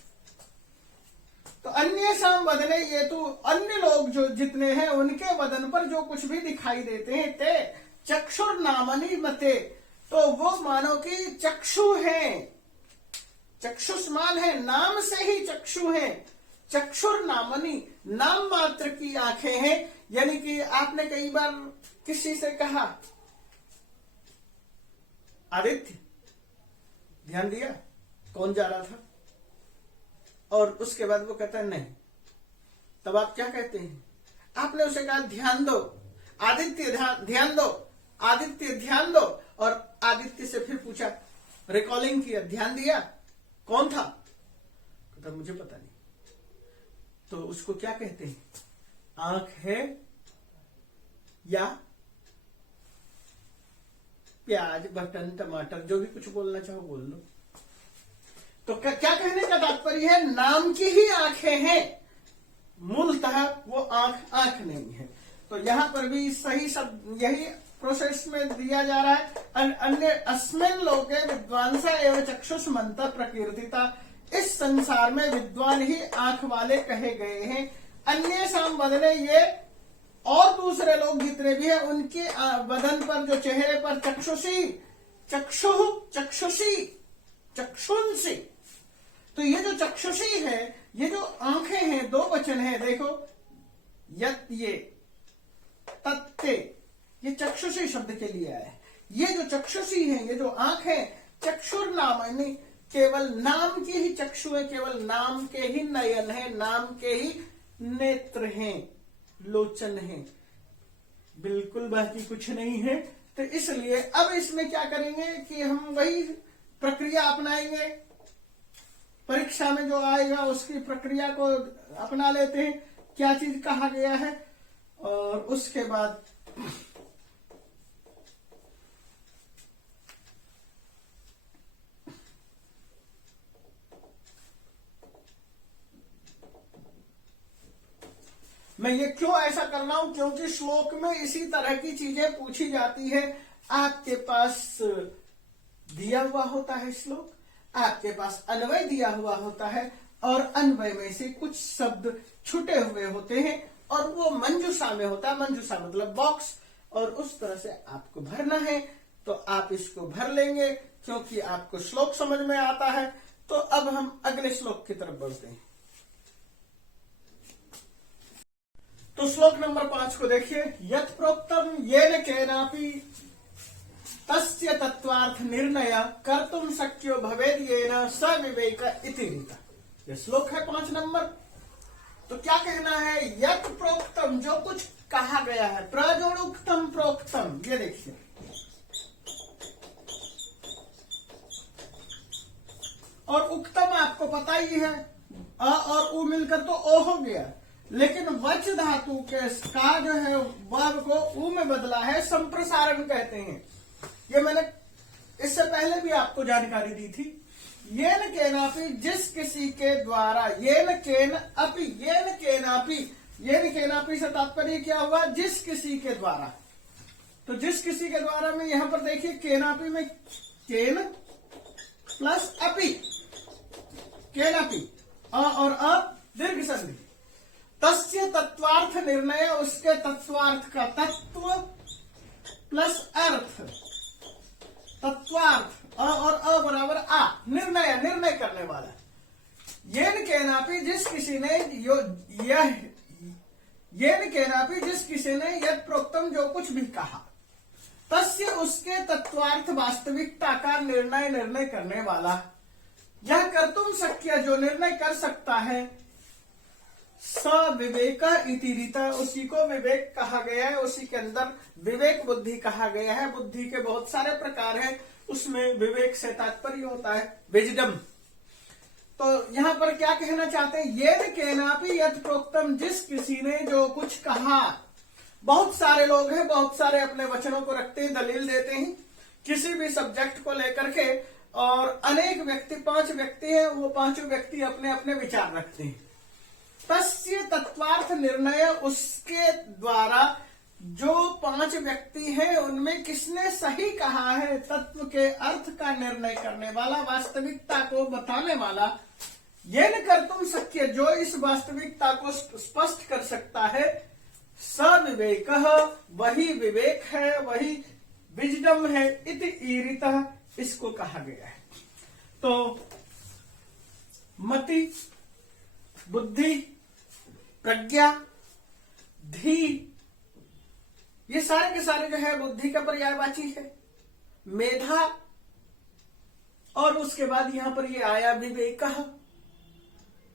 तो अन्य साम वदने, ये तो अन्य लोग जो जितने हैं उनके वदन पर जो कुछ भी दिखाई देते हैं, ते चक्षुर नामनी मते, तो वो मानो कि चक्षु हैं, चक्षुष्मान है, नाम से ही चक्षु हैं। चक्षुर नामनी, नाम मात्र की आंखें हैं। यानी कि आपने कई बार किसी से कहा आदित्य, ध्यान दिया कौन जा रहा था, और उसके बाद वो कहता है नहीं, तब आप क्या कहते हैं, आपने उसे कहा ध्यान दो आदित्य, ध्यान दो आदित्य, ध्यान दो, और आदित्य से फिर पूछा, रिकॉलिंग किया, ध्यान दिया, कौन था, कहता मुझे पता नहीं। तो उसको क्या कहते हैं, आंख है या प्याज, बटन, टमाटर, जो भी कुछ बोलना चाहो बोल लो। तो क्या कहने का तात्पर्य है, नाम की ही आंखें हैं, मूलतः वो आंख आंख नहीं है। तो यहां पर भी सही शब्द यही प्रोसेस में दिया जा रहा है। अन्य अस्मिन् लोके विद्वांसा एवं चक्षुष्मंता प्रकीर्तिता, इस संसार में विद्वान ही आंख वाले कहे गए हैं। अन्य साम वदने, ये और दूसरे लोग जितने भी हैं उनके बदन पर जो चेहरे पर चक्षुंसी, तो ये जो चक्षुषी है, ये जो आंखें हैं, दो वचन है, देखो यत ये तत्ते, ये चक्षुषी शब्द के लिए आया है। ये जो चक्षुषी है, ये जो आंख है, चक्षुर नाम यानी केवल नाम की ही चक्षु है, केवल नाम के ही नयन है, नाम के ही नेत्र हैं, लोचन है, बिल्कुल बाकी कुछ नहीं है। तो इसलिए अब इसमें क्या करेंगे कि हम वही प्रक्रिया अपनाएंगे, परीक्षा में जो आएगा उसकी प्रक्रिया को अपना लेते हैं, क्या चीज कहा गया है, और उसके बाद मैं ये क्यों ऐसा कर रहा हूं, क्योंकि श्लोक में इसी तरह की चीजें पूछी जाती है। आपके पास दिया हुआ होता है श्लोक, आपके पास अन्वय दिया हुआ होता है, और अन्वय में से कुछ शब्द छुटे हुए होते हैं और वो मंजूषा में होता है। मंजूषा मतलब बॉक्स, और उस तरह से आपको भरना है, तो आप इसको भर लेंगे क्योंकि आपको श्लोक समझ में आता है। तो अब हम अगले श्लोक की तरफ बढ़ते हैं। तो श्लोक नंबर 5 को देखिए, यत् प्रोक्तम येन केनापि तस्य तत्वार्थ निर्णय कर्तुम शक्यो भवेद येन स विवेक इति रीता। ये श्लोक है 5 नंबर। तो क्या कहना है, यत् प्रोक्तम, जो कुछ कहा गया है, प्रजोड़ुक्तम प्रोक्तम, ये देखिए, और उक्तम आपको पता ही है, अ और उ मिलकर तो ओ हो गया, लेकिन वच धातु के का जो है वर्ब को उ में बदला है, संप्रसारण कहते हैं। ये मैंने इससे पहले भी आपको जानकारी दी थी। येन केनापि, जिस किसी के द्वारा, येन केन अपि, येन केनापि, येन केनापि से तात्पर्य क्या हुआ, जिस किसी के द्वारा। तो जिस किसी के द्वारा में यहां पर देखिए, केनापि में केन प्लस अपि, केनापि, अ और अ दीर्घ संधि, तस्य तत्वार्थ निर्णय, उसके तत्वार्थ का तत्व प्लस अर्थ, तत्वार्थ, अ और अ बराबर आ, निर्णय, निर्णय करने वाला। येन केनापि, जिस किसी ने येन केनापि, जिस किसी ने यद प्रोक्तम, जो कुछ भी कहा, तस्य, उसके तत्वार्थ वास्तविकता का निर्णय, निर्णय करने वाला, यह कर्तुम शक्य, जो निर्णय कर सकता है, स विवेक इति रीता, उसी को विवेक कहा गया है, उसी के अंदर विवेक बुद्धि कहा गया है। बुद्धि के बहुत सारे प्रकार हैं, उसमें विवेक से तात्पर्य होता है विजडम। तो यहां पर क्या कहना चाहते हैं, येन केनापि यत् प्रोक्तम, जिस किसी ने जो कुछ कहा। बहुत सारे लोग हैं, बहुत सारे अपने वचनों को रखते हैं, दलील देते हैं किसी भी सब्जेक्ट को लेकर के, और अनेक व्यक्ति, 5 व्यक्ति हैं, वो 5 व्यक्ति अपने अपने विचार रखते हैं। तस्य तत्वार्थ निर्णय, उसके द्वारा जो 5 व्यक्ति हैं उनमें किसने सही कहा है, तत्व के अर्थ का निर्णय करने वाला, वास्तविकता को बताने वाला। येन कर्तुम शक्य, जो इस वास्तविकता को स्पष्ट कर सकता है, स विवेक, वही विवेक है, वही विजडम है, इति ईरितः, इसको कहा गया है। तो मति, बुद्धि, प्रज्ञा, धी, ये सारे के सारे जो है बुद्धि का पर्यायवाची है। मेधा, और उसके बाद यहां पर ये आया विवेक,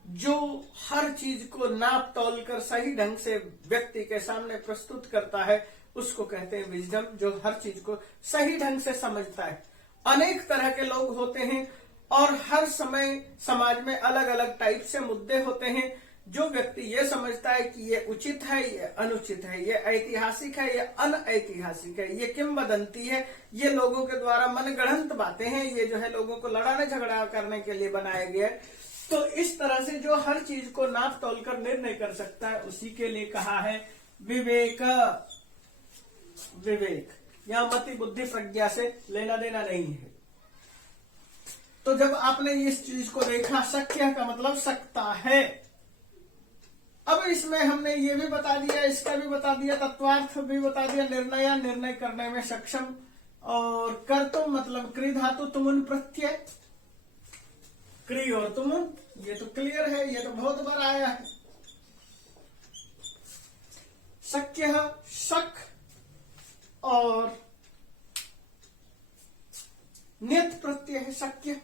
जो हर चीज को नाप तौल कर सही ढंग से व्यक्ति के सामने प्रस्तुत करता है, उसको कहते हैं विजडम, जो हर चीज को सही ढंग से समझता है। अनेक तरह के लोग होते हैं और हर समय समाज में अलग अलग टाइप से मुद्दे होते हैं। जो व्यक्ति ये समझता है कि ये उचित है, ये अनुचित है, ये ऐतिहासिक है, ये अनऐतिहासिक है, ये किंवदंती है, ये लोगों के द्वारा मनगढ़ंत बातें हैं, ये जो है लोगों को लड़ाने झगड़ा करने के लिए बनाए गए। तो इस तरह से जो हर चीज को नाप तोल कर निर्णय कर सकता है, उसी के लिए कहा है विवेक। विवेक यहां मति, बुद्धि, प्रज्ञा से लेना देना नहीं है। तो जब आपने इस चीज को देखा, शक्य का मतलब सकता है। अब इसमें हमने ये भी बता दिया, इसका भी बता दिया, तत्वार्थ भी बता दिया, निर्णय करने में सक्षम, और कर्तुम मतलब क्री धातु, तुमुन प्रत्यय, क्री और तुमुन, ये तो क्लियर है, ये तो बहुत बार आया है। शक्य, शक, और नियत प्रत्यय है शक्य।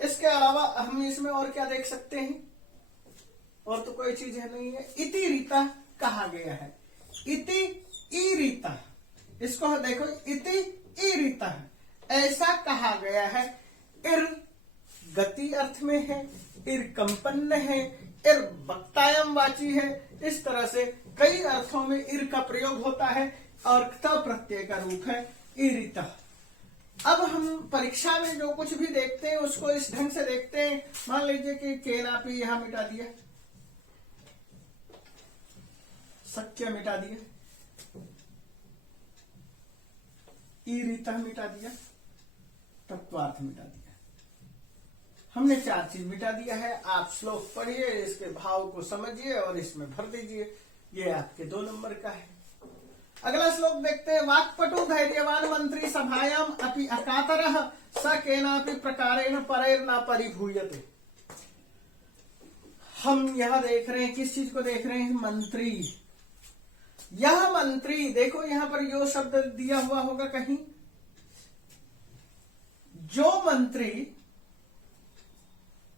इसके अलावा हम इसमें और क्या देख सकते हैं, और तो कोई चीज है नहीं है। इति रीता कहा गया है, इति ई रीता, इसको देखो, इति ई रीता ऐसा कहा गया है। इर गति अर्थ में है, इर कंपन्न है, इर वक्तायम वाची है, इस तरह से कई अर्थों में इर का प्रयोग होता है, और त प्रत्यय का रूप है ईरिता। अब हम परीक्षा में जो कुछ भी देखते हैं उसको इस ढंग से देखते हैं। मान लीजिए कि केनापी यहां मिटा दिया, शक्य मिटा दिया, ईरिता मिटा दिया, तत्वार्थ मिटा दिया, हमने 4 चीज मिटा दिया है। आप श्लोक पढ़िए, इसके भाव को समझिए और इसमें भर दीजिए, ये आपके 2 नंबर का है। अगला श्लोक देखते हैं। वाक्पटु धैर्यवान मंत्री सभायाम अपि अकातरः स केनापि प्रकारेण परैर्न परिभूयते। हम यहां देख रहे हैं, किस चीज को देख रहे हैं, मंत्री। यह मंत्री, देखो यहां पर यो शब्द दिया हुआ होगा कहीं, जो मंत्री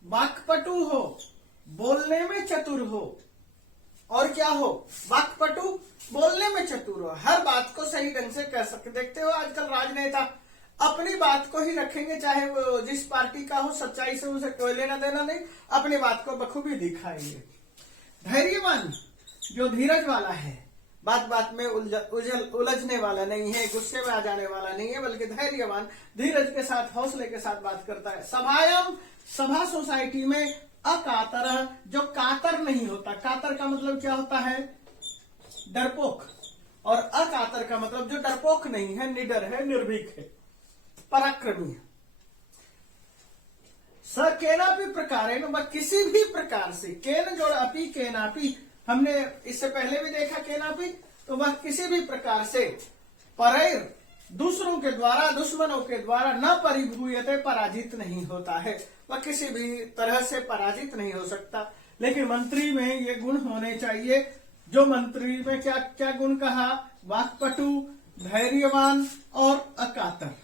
वाक्पटु हो, बोलने में चतुर हो, और क्या हो, वाक्पटु, बोलने में चतुर हो, हर बात को सही ढंग से कह सके। देखते हो आजकल राजनेता अपनी बात को ही रखेंगे, चाहे वो जिस पार्टी का हो, सच्चाई से उसे कोई लेना देना नहीं, अपनी बात को बखूबी दिखाएंगे। धैर्यवान, जो धीरज वाला है, बात बात में उलझने वाला नहीं है, गुस्से में आ जाने वाला नहीं है, बल्कि धैर्यवान, धीरज के साथ, हौसले के साथ बात करता है। सभायाम, सभा सोसाइटी में, अकातर, जो कातर नहीं होता। कातर का मतलब क्या होता है, डरपोक, और अकातर का मतलब जो डरपोक नहीं है, निडर है, निर्भीक है, पराक्रमी है। स केनापि प्रकारेण, किसी भी प्रकार से, केन जोड़ अपि केनापि, हमने इससे पहले भी देखा केनापि, तो वह किसी भी प्रकार से, परैर, दूसरों के द्वारा, दुश्मनों के द्वारा, न परिभूयते, पराजित नहीं होता है, वह किसी भी तरह से पराजित नहीं हो सकता। लेकिन मंत्री में ये गुण होने चाहिए। जो मंत्री में क्या क्या गुण कहा, वाक्पटु, धैर्यवान और अकातर,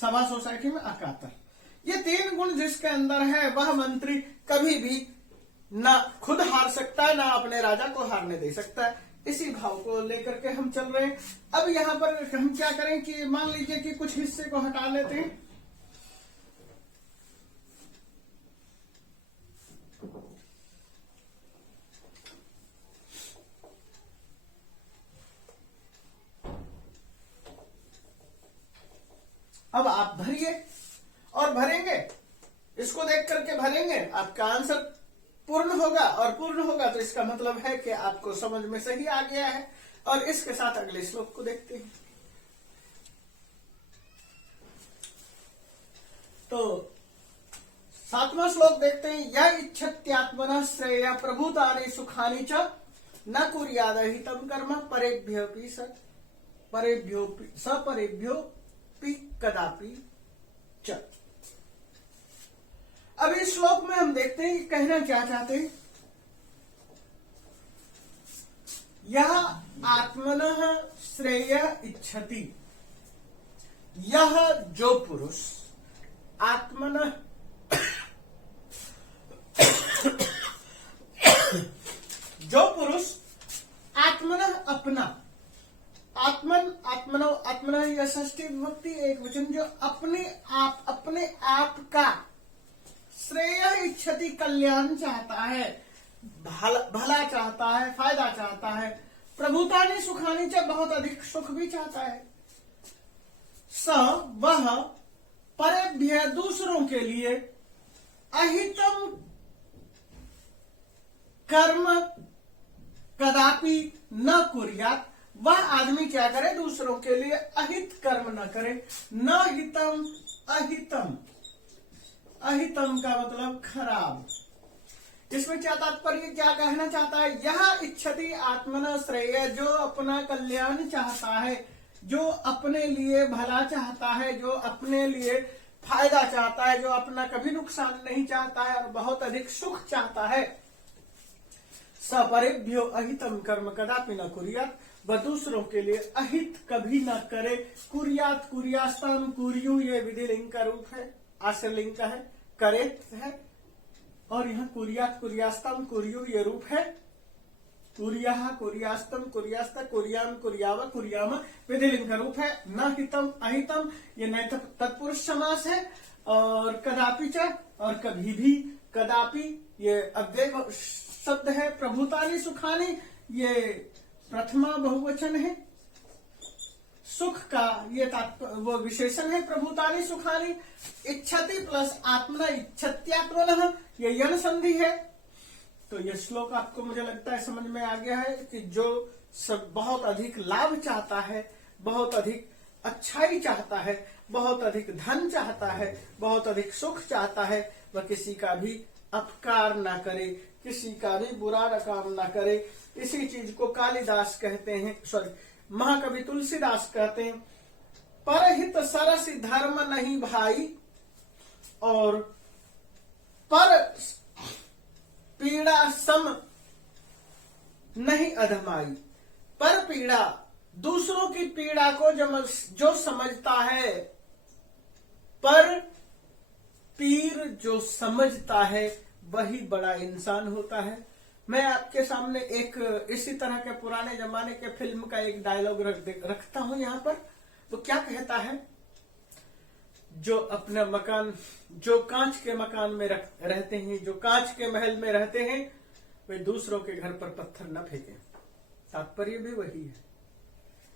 सभा सोसाइटी में अकातर, ये 3 गुण जिसके अंदर है, वह मंत्री कभी भी ना खुद हार सकता है, ना अपने राजा को हारने दे सकता है। इसी भाव को लेकर के हम चल रहे हैं। अब यहाँ पर हम क्या करें कि मान लीजिए कि कुछ हिस्से को हटा लेते हैं, अब आप भरिए और भरेंगे, इसको देख करके भरेंगे, आपका आंसर पूर्ण होगा, और पूर्ण होगा तो इसका मतलब है कि आपको समझ में सही आ गया है। और इसके साथ अगले श्लोक को देखते हैं। तो 7वां श्लोक देखते हैं। यह इच्छत्यात्मनः श्रेय प्रभुतानि सुखानि च न कुर्याद हितं कर्म परेभ्योऽपि सपरेभ्योऽपि कदापि च। अब इस श्लोक में हम देखते हैं कि कहना क्या चाहते हैं। यह आत्मनः श्रेय इच्छति, यह जो पुरुष आत्मनः जो पुरुष आत्मनः अपना, आत्मनः यह षष्ठी विभक्ति एक वचन, जो अपने आप का श्रेय इच्छति, कल्याण चाहता है, भला चाहता है, फायदा चाहता है, प्रभुतानि सुखानि च, बहुत अधिक सुख भी चाहता है, स वह परेभ्य दूसरों के लिए अहितम कर्म कदापि न कुर्यात्, वह आदमी क्या करे, दूसरों के लिए अहित कर्म न करे। न हितम, अहितम, अहितम का मतलब खराब, इसमें क्या तात्पर्य, क्या कहना चाहता है, यह इच्छति आत्मना श्रेय, जो अपना कल्याण चाहता है, जो अपने लिए भला चाहता है, जो अपने लिए फायदा चाहता है, जो अपना कभी नुकसान नहीं चाहता है और बहुत अधिक सुख चाहता है, सपरेभ्यो अहितम कर्म कदापि न कुर्यात्, वह दूसरों के लिए अहित कभी न करे। कुर्यात, कुर्यास्तम, कुर्यु ये विधिलिंग का रूप है, आश्रलिंग का है, करे है, और यहाँ कुर्यात, कुर्यास्तम, कुर्यु ये रूप है। कुर्याः, कुर्यास्तम, कुर्यास्त, कुर्याम, कुर्याव, कुर्याम विधिलिंग का रूप है। न हितम, अहितम ये नए तत्पुरुष समास है। और कदापि च, और कभी भी, कदापि ये अव्यय शब्द है। प्रभुतानि सुखानि ये प्रथमा बहुवचन है। सुख का ये वो विशेषण है, प्रभुतानि सुखानि। इच्छति प्लस आत्मना, इच्छत्यात्मनः ये यण संधि है। तो ये श्लोक आपको मुझे लगता है समझ में आ गया है कि जो सब बहुत अधिक लाभ चाहता है, बहुत अधिक अच्छाई चाहता है, बहुत अधिक धन चाहता है, बहुत अधिक सुख चाहता है, वह किसी का भी अपकार ना करे, किसी का भी बुरा काम ना करे। इसी चीज को कालिदास कहते हैं, सॉरी महाकवि तुलसीदास कहते हैं, परहित सरस धर्म नहीं भाई, और पर पीड़ा सम नहीं अधमाई। पर पीड़ा, दूसरों की पीड़ा को जो समझता है, पर पीर जो समझता है वही बड़ा इंसान होता है। मैं आपके सामने एक इसी तरह के पुराने जमाने के फिल्म का एक डायलॉग रखता हूं यहाँ पर। तो क्या कहता है, जो अपना मकान, जो कांच के मकान में रहते हैं, जो कांच के महल में रहते हैं, वे दूसरों के घर पर पत्थर न फेंकें। तात्पर्य भी वही है।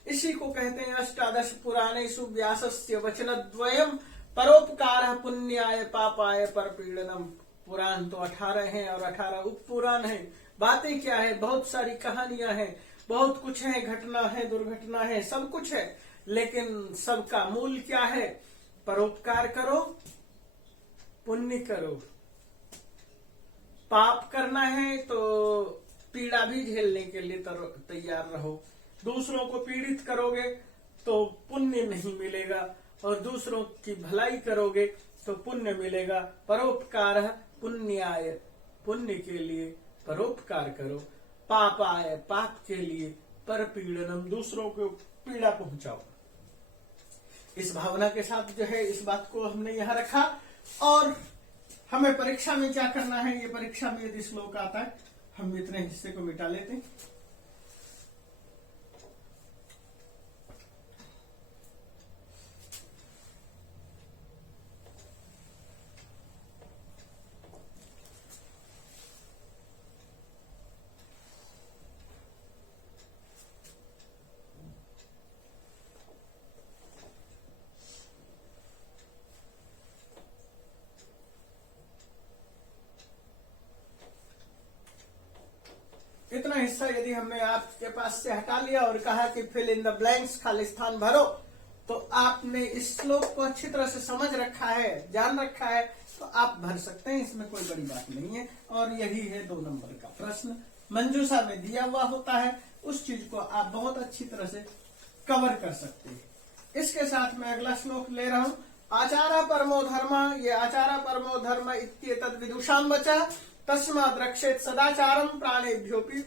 इसी को कहते हैं अष्टादश पुराणेषु व्यासस्य वचनद्वयम् परोपकारः पुण्याय पापाय परपीडनम्। पुराण तो 18 हैं और 18 उप पुराण हैं। बातें क्या है, बहुत सारी कहानियां हैं, बहुत कुछ है, घटना है, दुर्घटना है, सब कुछ है, लेकिन सबका मूल क्या है, परोपकार करो, पुण्य करो। पाप करना है तो पीड़ा भी झेलने के लिए तैयार रहो। दूसरों को पीड़ित करोगे तो पुण्य नहीं मिलेगा, और दूसरों की भलाई करोगे तो पुण्य मिलेगा। परोपकार पुण्याय, पुण्य के लिए परोपकार करो। पापाय, पाप के लिए परपीड़नम, दूसरों को पीड़ा पहुंचाओ। इस भावना के साथ जो है इस बात को हमने यहाँ रखा। और हमें परीक्षा में क्या करना है, ये परीक्षा में यदि श्लोक आता है हम इतने हिस्से को मिटा लेते हैं। इतना हिस्सा यदि हमने आपके पास से हटा लिया और कहा कि फिल इन द ब्लैंक्स, खाली स्थान भरो, तो आपने इस श्लोक को अच्छी तरह से समझ रखा है, जान रखा है, तो आप भर सकते हैं, इसमें कोई बड़ी बात नहीं है। और यही है 2 नंबर का प्रश्न, मंजूषा में दिया हुआ होता है, उस चीज को आप बहुत अच्छी तरह से कवर कर सकते हैं। इसके साथ मैं अगला श्लोक ले रहा हूं, आचारा परमो धर्म। ये आचारा परमो धर्म इत्येतद् विदुषां वचः तस्माद् रक्षेत् सदाचारं प्राणेभ्योऽपि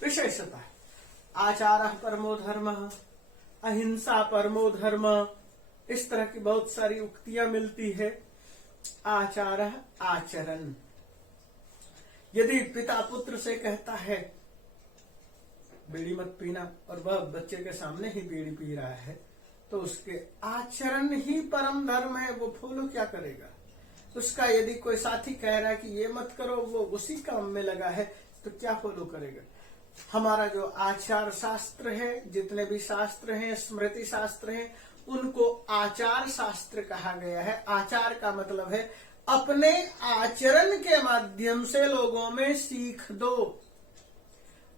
विशेषतः। आचारः परमो धर्म, अहिंसा परमो धर्म, इस तरह की बहुत सारी उक्तियां मिलती है। आचारः आचरण, यदि पिता पुत्र से कहता है बीड़ी मत पीना और वह बच्चे के सामने ही बीड़ी पी रहा है, तो उसके आचरण ही परम धर्म है। वो फॉलो क्या करेगा? उसका यदि कोई साथी कह रहा है कि ये मत करो, वो उसी काम में लगा है, तो क्या फॉलो करेगा? हमारा जो आचार शास्त्र है, जितने भी शास्त्र हैं, स्मृति शास्त्र हैं, उनको आचार शास्त्र कहा गया है। आचार का मतलब है अपने आचरण के माध्यम से लोगों में सीख दो।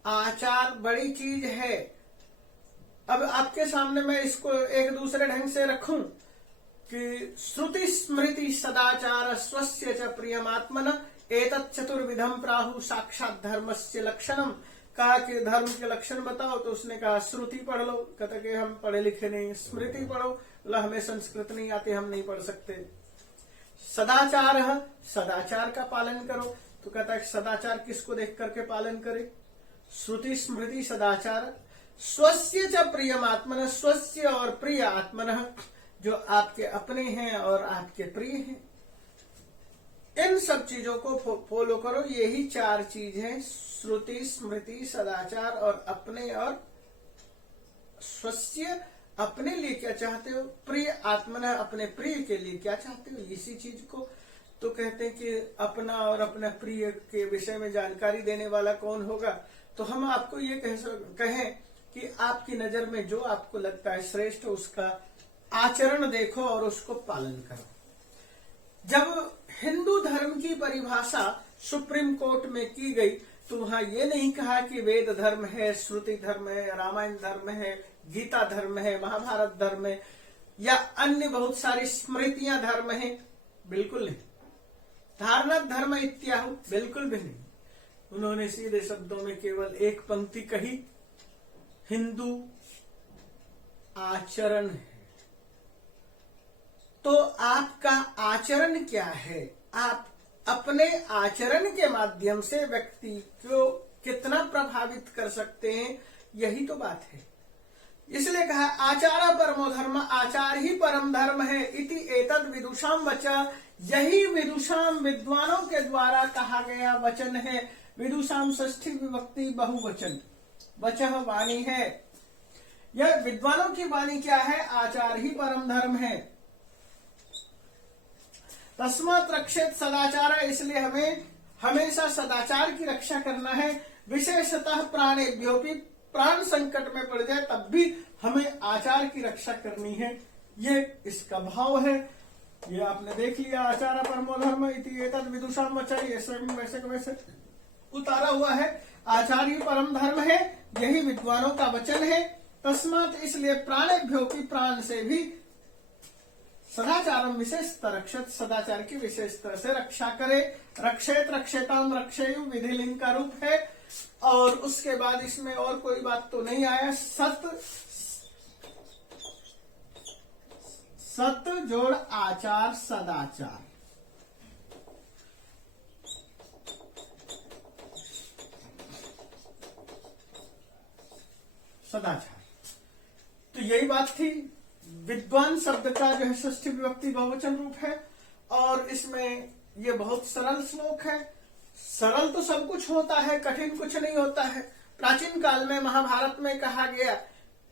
आचार बड़ी चीज है। अब आपके सामने मैं इसको एक दूसरे ढंग से रखूं कि श्रुति स्मृति सदाचार स्वस्य च प्रियमात्मन एतत् चतुर्विधम प्राहु साक्षात धर्मस्य लक्षणम। कहा कि धर्म के लक्षण बताओ, तो उसने कहा श्रुति पढ़ लो। कहता कि हम पढ़े लिखे नहीं। स्मृति पढ़ो, बोला हमें संस्कृत नहीं आते, हम नहीं पढ़ सकते। सदाचार है, सदाचार का पालन करो। तो कहता है सदाचार किसको देख करके पालन करे? श्रुति स्मृति सदाचार। स्वस्य च प्रियमात्मन, स्वस्य और प्रिय आत्मन, जो आपके अपने हैं और आपके प्रिय हैं, इन सब चीजों को फॉलो करो। यही 4 चीज हैं, श्रुति स्मृति सदाचार और अपने, और स्वस्य अपने लिए क्या चाहते हो, प्रिय आत्मना अपने प्रिय के लिए क्या चाहते हो, इसी चीज को तो कहते हैं कि अपना और अपना प्रिय के विषय में जानकारी देने वाला कौन होगा। तो हम आपको ये कहें कि आपकी नजर में जो आपको लगता है श्रेष्ठ, उसका आचरण देखो और उसको पालन करो। जब हिंदू धर्म की परिभाषा सुप्रीम कोर्ट में की गई, तो वहां ये नहीं कहा कि वेद धर्म है, श्रुति धर्म है, रामायण धर्म है, गीता धर्म है, महाभारत धर्म है, या अन्य बहुत सारी स्मृतियां धर्म है। बिल्कुल नहीं। धारणा धर्म इत्याहु, बिल्कुल भी नहीं। उन्होंने सीधे शब्दों में केवल एक पंक्ति कही, हिंदू आचरण है। तो आपका आचरण क्या है? आप अपने आचरण के माध्यम से व्यक्ति को कितना प्रभावित कर सकते हैं, यही तो बात है। इसलिए कहा आचार परमो धर्म, आचार ही परम धर्म है। इति एतद विदुषाम वच, यही विदुषाम विद्वानों के द्वारा कहा गया वचन है। विदुषाम षष्ठी विभक्ति बहुवचन, वचः वाणी है। यह विद्वानों की वाणी क्या है? आचार ही परम धर्म है। तस्मात् रक्षेत सदाचार, इसलिए हमें हमेशा सदाचार की रक्षा करना है। विशेषतः प्राणेभ्योपि, प्राण संकट में पड़ जाए तब भी हमें आचार की रक्षा करनी है। ये इसका भाव है। ये आपने देख लिया, आचार परमो धर्म इति एतद् विदुषाम वच, वैसे का वैसे उतारा हुआ है। आचार ही परम धर्म है, यही विद्वानों का वचन है। तस्मात्, इसलिए प्राणेभ्योपि, प्राण से भी सदाचारम विशेषतः रक्षत, सदाचार की विशेष तरह से रक्षा करे। रक्षेत रक्षेताम रक्षेयु विधिलिंग का रूप है। और उसके बाद इसमें और कोई बात तो नहीं आया। सत जोड़ आचार सदाचार, सदाचार, तो यही बात थी। विद्वान शब्द का जो है षष्ठी विभक्ति बहुवचन रूप है। और इसमें ये बहुत सरल श्लोक है। सरल तो सब कुछ होता है, कठिन कुछ नहीं होता है। प्राचीन काल में महाभारत में कहा गया,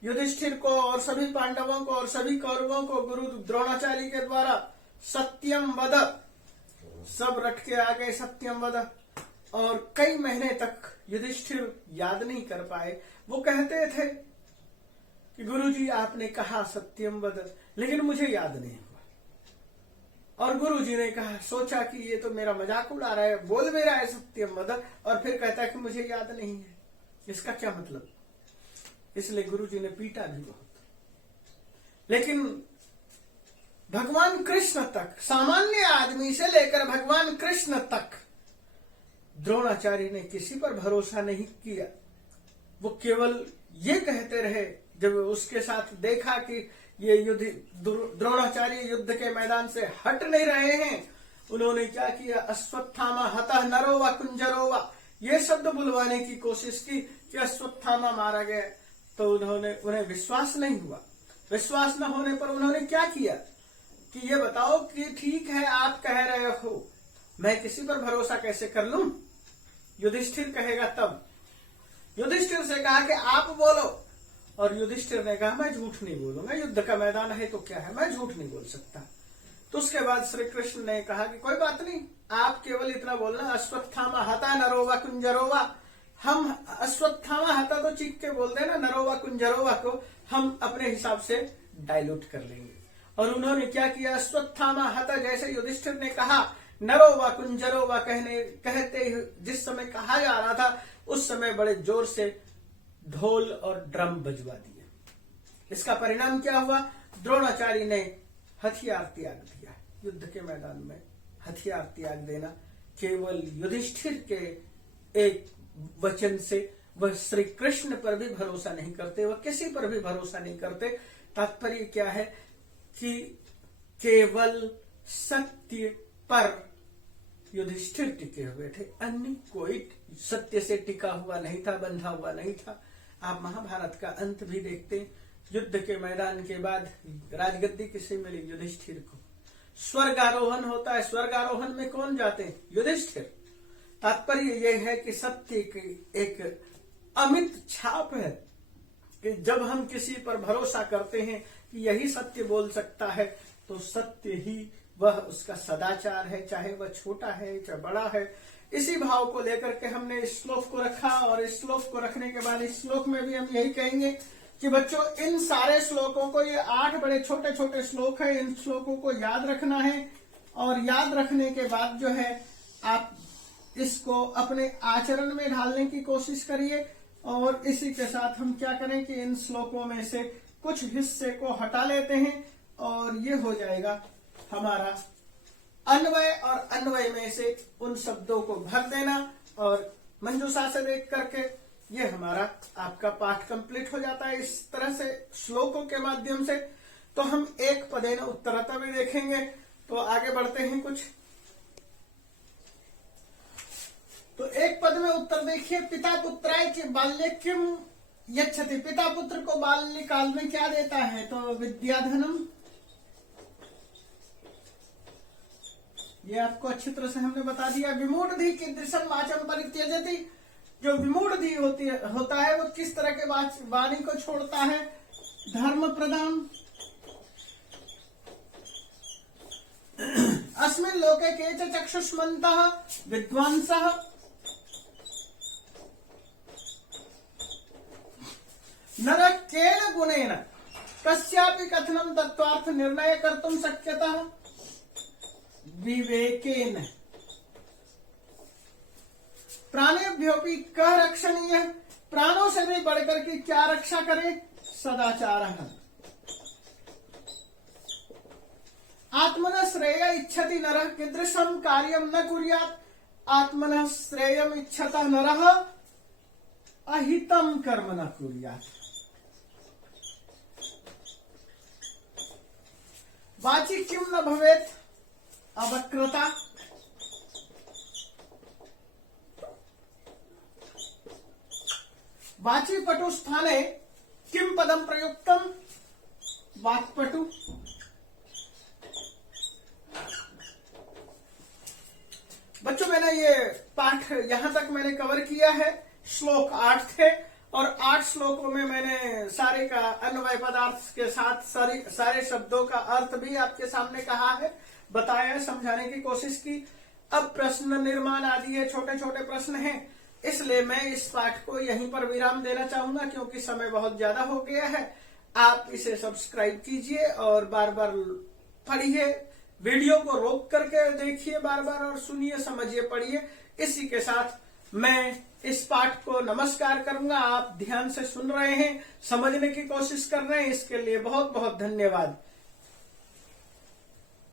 युधिष्ठिर को और सभी पांडवों को और सभी कौरवों को गुरु द्रोणाचार्य के द्वारा सत्यम वद, सब रट के आ गए सत्यम वद। और कई महीने तक युधिष्ठिर याद नहीं कर पाए। वो कहते थे कि गुरुजी आपने कहा सत्यम वद, लेकिन मुझे याद नहीं हुआ। और गुरुजी ने कहा, सोचा कि ये तो मेरा मजाक उड़ा रहा है, बोल भी रहा है सत्यम वद, और फिर कहता है कि मुझे याद नहीं है। इसका क्या मतलब? इसलिए गुरुजी ने पीटा भी बहुत। लेकिन भगवान कृष्ण तक, सामान्य आदमी से लेकर भगवान कृष्ण तक, द्रोणाचार्य ने किसी पर भरोसा नहीं किया। वो केवल ये कहते रहे, जब उसके साथ देखा कि ये द्रोणाचार्य युद्ध के मैदान से हट नहीं रहे हैं, उन्होंने क्या किया, अश्वत्थामा हतः नरो व कुंजरो व, ये शब्द बुलवाने की कोशिश की कि अश्वत्थामा मारा गया। तो उन्हें विश्वास नहीं हुआ। विश्वास न होने पर उन्होंने क्या किया कि ये बताओ कि ठीक है आप कह रहे हो, मैं किसी पर भरोसा कैसे कर लूं? युधिष्ठिर कहेगा तब। युधिष्ठिर से कहा कि आप बोलो, और युधिष्ठिर ने कहा मैं झूठ नहीं बोलूंगा, युद्ध का मैदान है तो क्या है, मैं झूठ नहीं बोल सकता। तो उसके बाद श्री कृष्ण ने कहा कि कोई बात नहीं, आप केवल इतना बोलना, अश्वत्थामा हता नरोवा कुंजरोवा। हम अश्वत्थामा हता तो चीख के बोल देना, नरोवा कुंजरोवा को हम अपने हिसाब से डाइल्यूट कर लेंगे। और उन्होंने क्या किया, अश्वत्थामा हता जैसे युधिष्ठिर ने कहा, नरोवा कुंजरोवा कहते जिस समय कहा जा रहा था, उस समय बड़े जोर से ढोल और ड्रम बजवा दिए। इसका परिणाम क्या हुआ? द्रोणाचार्य ने हथियार त्याग दिया। युद्ध के मैदान में हथियार त्याग देना केवल युधिष्ठिर के एक वचन से वह श्री कृष्ण पर भी भरोसा नहीं करते, वह किसी पर भी भरोसा नहीं करते। तात्पर्य क्या है कि केवल सत्य पर युधिष्ठिर टिके हुए थे, अन्य कोई सत्य से टिका हुआ नहीं था, बंधा हुआ नहीं था। आप महाभारत का अंत भी देखते, युद्ध के मैदान के बाद राजगद्दी किसे मिली? युधिष्ठिर को। स्वर्गारोहण होता है, स्वर्गारोहण में कौन जाते हैं? युधिष्ठिर। तात्पर्य यह है कि सत्य की एक अमित छाप है कि जब हम किसी पर भरोसा करते हैं कि यही सत्य बोल सकता है, तो सत्य ही वह उसका सदाचार है, चाहे वह छोटा है चाहे बड़ा है। इसी भाव को लेकर के हमने इस श्लोक को रखा, और इस श्लोक को रखने के बाद इस श्लोक में भी हम यही कहेंगे कि बच्चों इन सारे श्लोकों को, ये 8 बड़े छोटे छोटे श्लोक है, इन श्लोकों को याद रखना है। और याद रखने के बाद जो है आप इसको अपने आचरण में ढालने की कोशिश करिए। और इसी के साथ हम क्या करें कि इन श्लोकों में से कुछ हिस्से को हटा लेते हैं, और ये हो जाएगा हमारा अन्वय, और अन्वय में से उन शब्दों को भर देना और मंजूषा से देख करके ये हमारा आपका पाठ कंप्लीट हो जाता है। इस तरह से श्लोकों के माध्यम से तो हम एक पदेन उत्तरता भी देखेंगे। तो आगे बढ़ते हैं कुछ। तो एक पद में उत्तर देखिए, पिता पुत्राय के बाल्य किम यच्छति। पिता पुत्र को बाल्यकाल में क्या देता है? तो विद्याधनम। ये आपको अच्छी तरह से हमने बता दिया। विमूढ़धि कीदृशम वाचम परित्यजति। जो विमूढ़धि होता है वो किस तरह के वाणी को छोड़ता है? धर्म प्रदान। अस्मिन् लोके केच चक्षुष्मन्तः विद्वांसः। नरः केन गुणेन कस्यापि कथनं तत्त्वार्थ निर्णय कर्तुं शक्यतः? विवेकेन। प्राणेभ्योऽपि कः रक्षणीयः। प्राणों से भी बढ़कर के क्या रक्षा करे? सदाचारः। आत्मनः श्रेय इच्छति नरः कीदृशं कार्यं न कुर्यात्। आत्मनः श्रेयम् इच्छतः नरः अहितं कर्म न कुर्यात्। वाचि किं न भवेत्? अवक्रता। वाची पटु स्थाने किम पदम प्रयुक्तम? वाक्पटु। बच्चों मैंने ये पाठ यहां तक मैंने कवर किया है। श्लोक 8 थे, और 8 श्लोकों में मैंने सारे का अन्वय पदार्थ के साथ सारे शब्दों का अर्थ भी आपके सामने कहा है, बताया, समझाने की कोशिश की। अब प्रश्न निर्माण आदि है, छोटे छोटे प्रश्न हैं, इसलिए मैं इस पाठ को यहीं पर विराम देना चाहूंगा, क्योंकि समय बहुत ज्यादा हो गया है। आप इसे सब्सक्राइब कीजिए और बार बार पढ़िए, वीडियो को रोक करके देखिए बार बार, और सुनिए, समझिए, पढ़िए। इसी के साथ मैं इस पाठ को नमस्कार करूंगा। आप ध्यान से सुन रहे हैं, समझने की कोशिश कर रहे हैं, इसके लिए बहुत बहुत धन्यवाद।